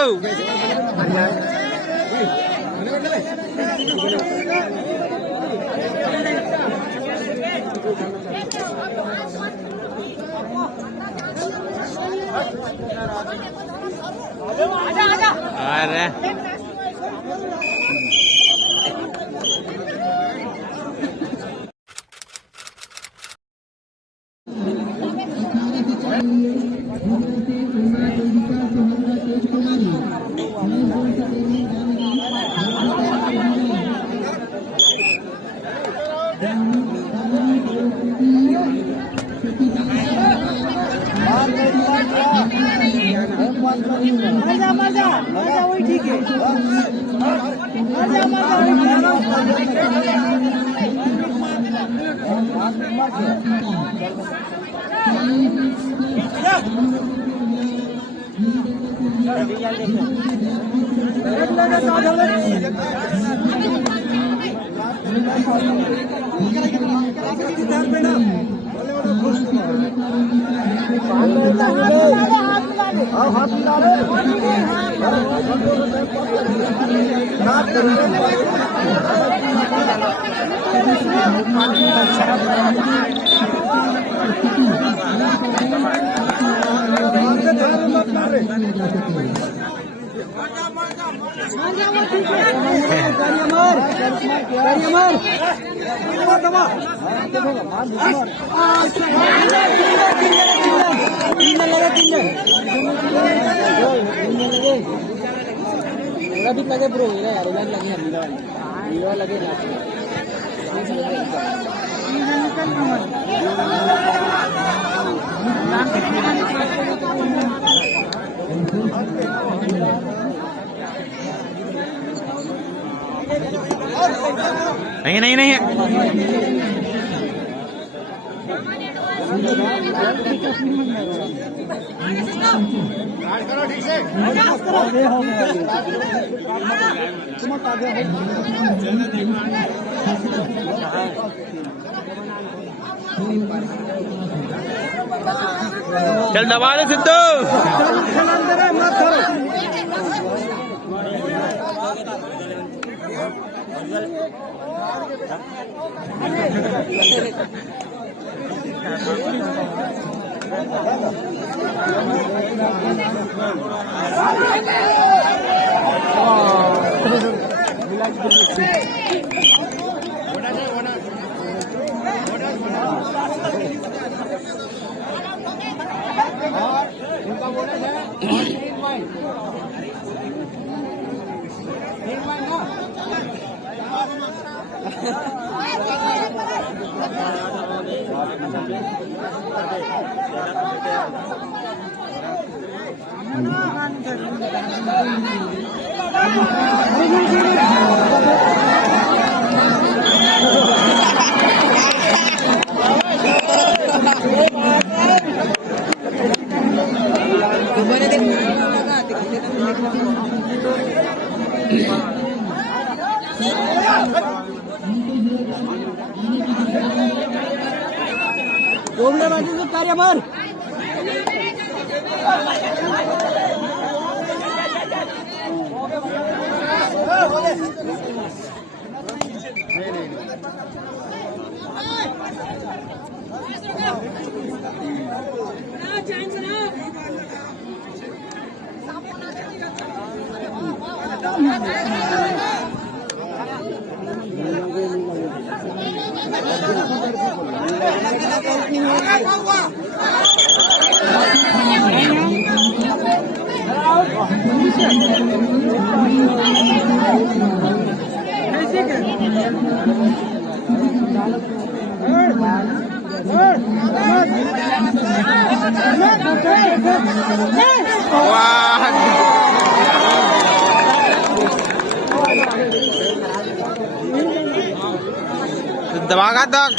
अरे मजा वही ठीक है। लगे ब्रो यार लगे नहीं नहीं नहीं चल दबा दे सिद्धू। कार्य मार दबागा तक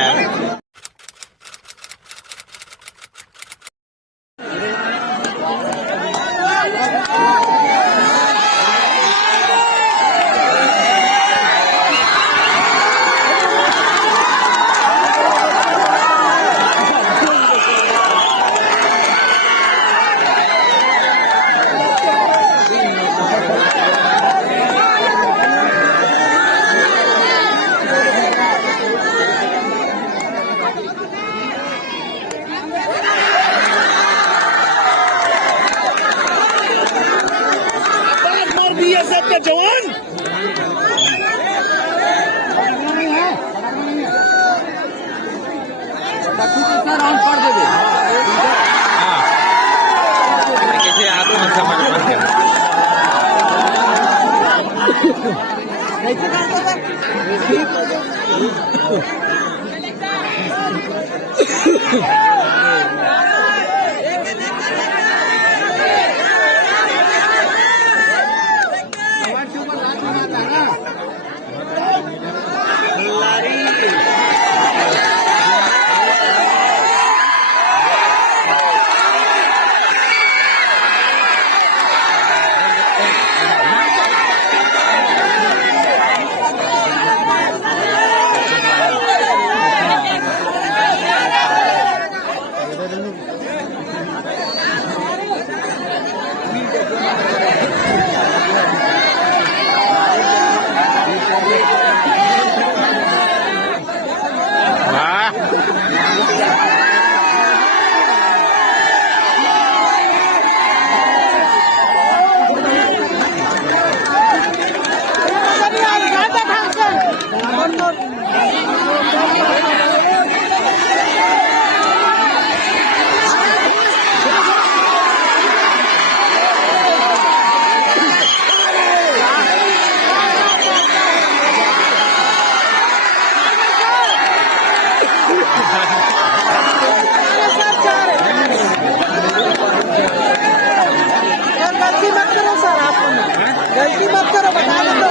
यार। बीएसएफ के जवान कैसे आत्मसमर्पण करें। गलती मत करो, बता दो।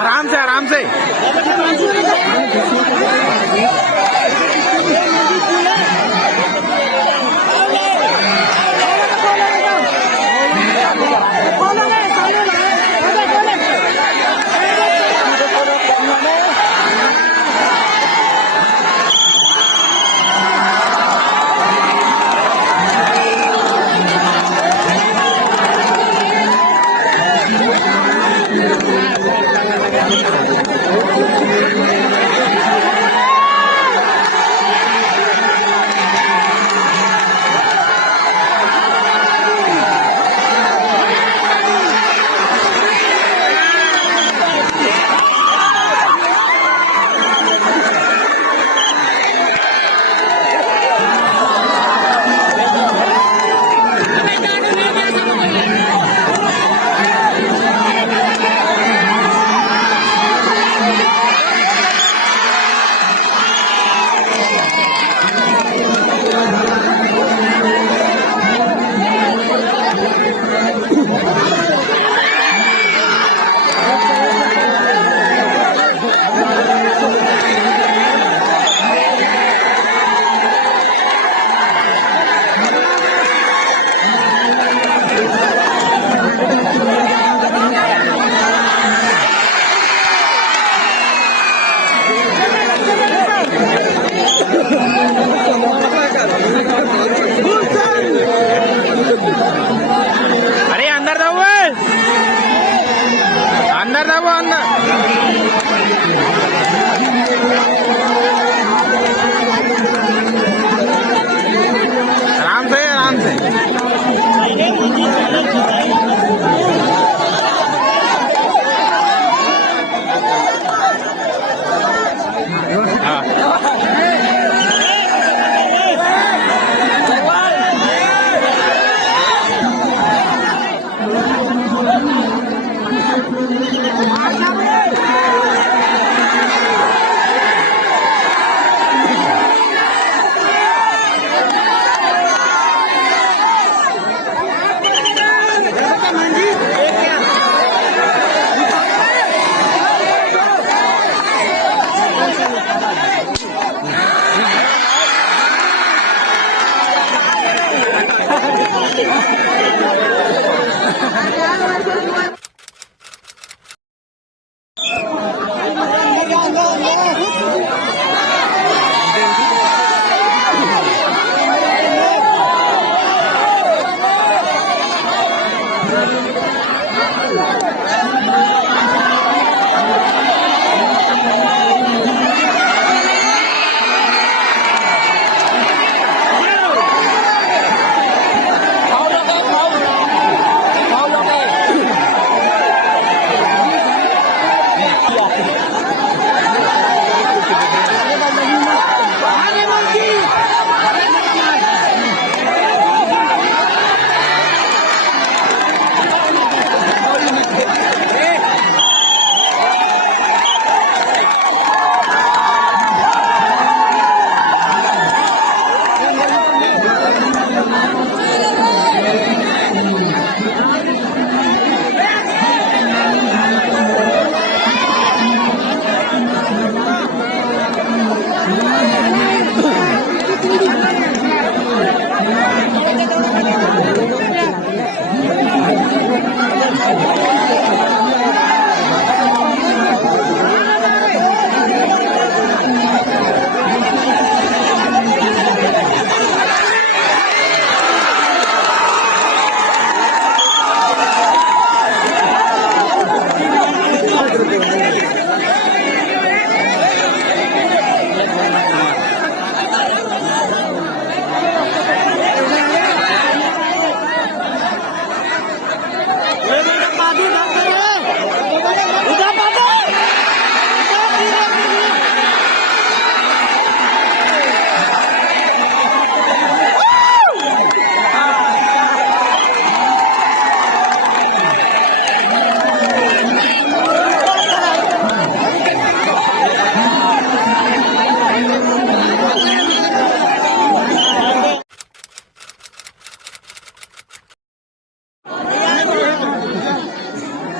आराम से आराम से।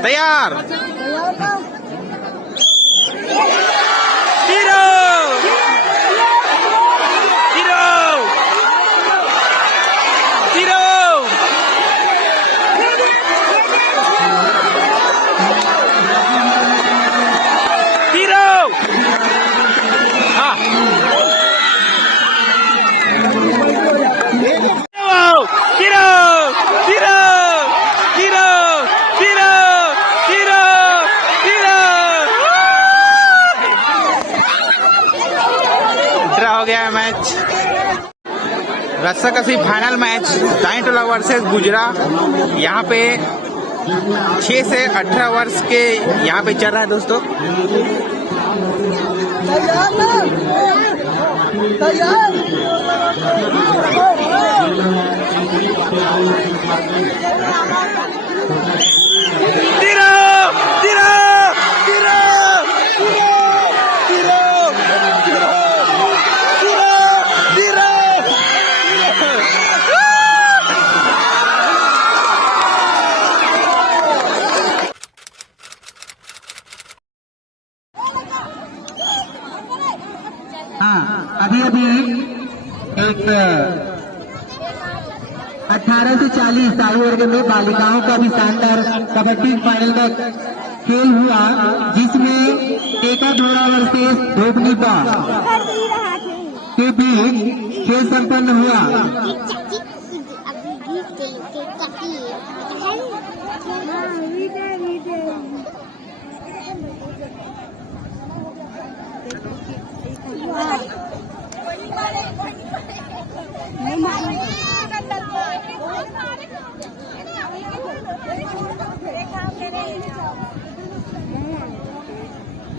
तैयार हो गया है मैच। रस्सा कसी फाइनल मैच दाई टोला वर्सेस गुजरा। यहाँ पे 6 से 18 वर्ष के यहाँ पे चल रहा है दोस्तों। हाँ, अभी एक 18 से 40 आयु वर्ग में बालिकाओं का भी शानदार कबड्डी फाइनल में खेल हुआ, जिसमें टेका धोरा वर्सेस धोपनीपा के बीच खेल संपन्न हुआ।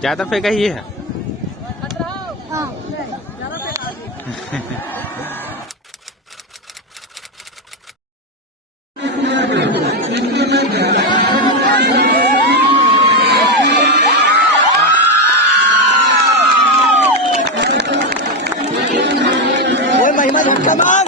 ज्यादा फेंका ही है। महिमा झटका मार।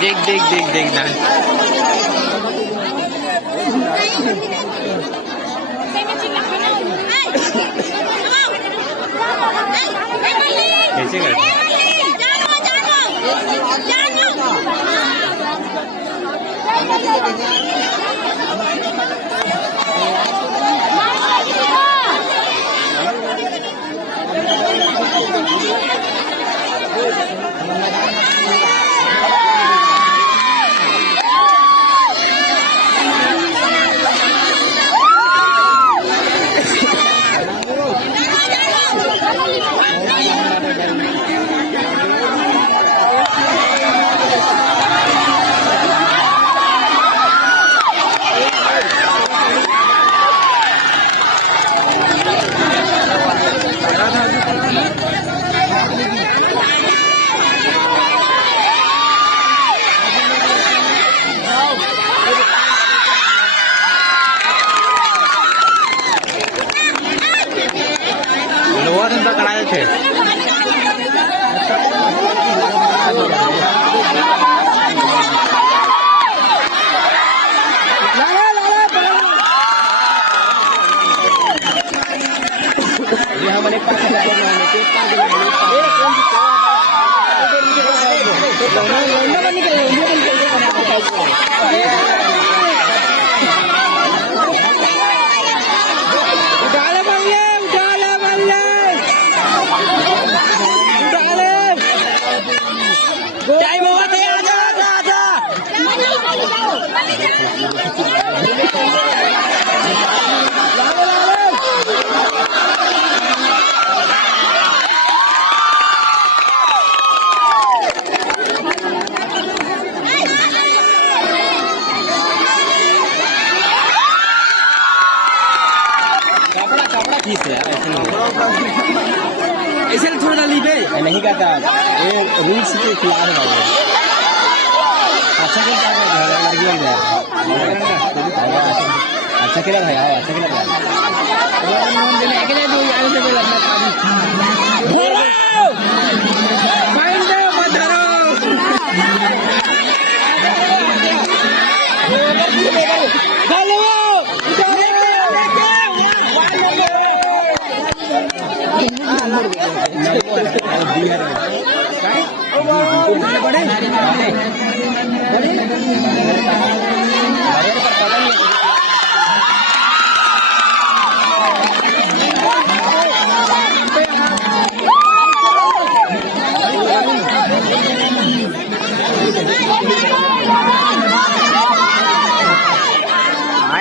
देख देख देख देख ना कैसे करते लोअर उनका कराए थे ऐसे थोड़ा लीबे नहीं कहता ये रूल्स के खिलाफ है अच्छा क्या लड़की बन गया अच्छा खेला भाई अच्छा खेला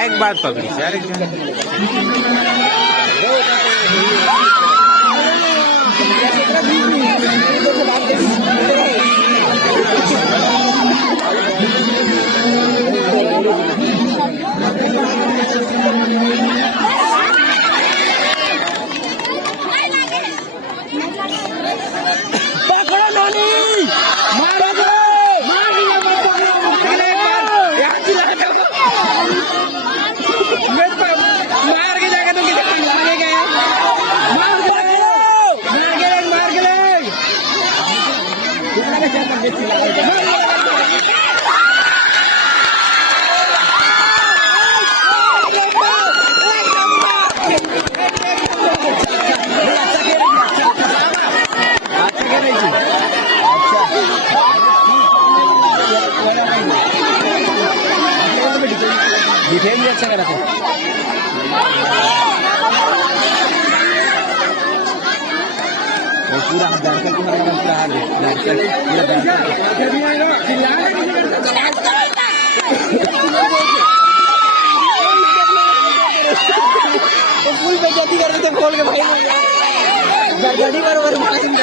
एक बात पकड़ी यार एक डिटेल भी अच्छा करा था पूरा दरअसल पूरा हाल है फुल बेइज्जती कर रहे थे खोल के भाई गाड़ी बराबर मासिंग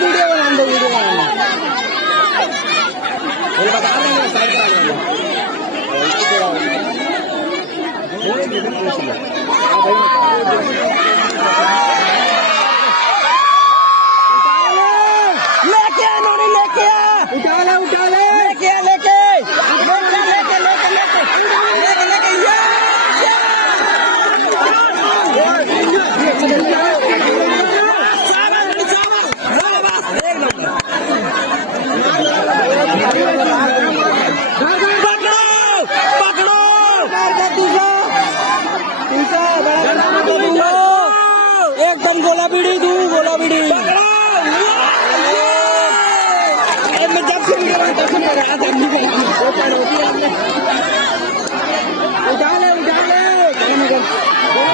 वीडियो बना दो, वीडियो बना दो। ये बता रहे हैं साइड पे आ जाओ। लेके आ नोरी, लेके आ, उठा ले, उठा ले, लेके आ, लेके एकदम गोला बीड़ी दू, गोला बीड़ी मैं जब से उठा ले, उठा ले, उठा ले,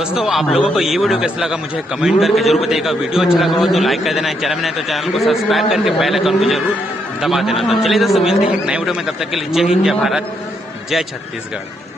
दोस्तों आप लोगों को ये वीडियो कैसा लगा मुझे कमेंट करके जरूर बताइएगा। वीडियो अच्छा लगा हो तो लाइक कर देना, चैनल में नहीं तो चैनल को सब्सक्राइब करके बेल आइकन को जरूर दबा देना। तो चलिए दोस्तों मिलते हैं एक नए वीडियो में, तब तक के लिए जय हिंद, जय भारत, जय छत्तीसगढ़।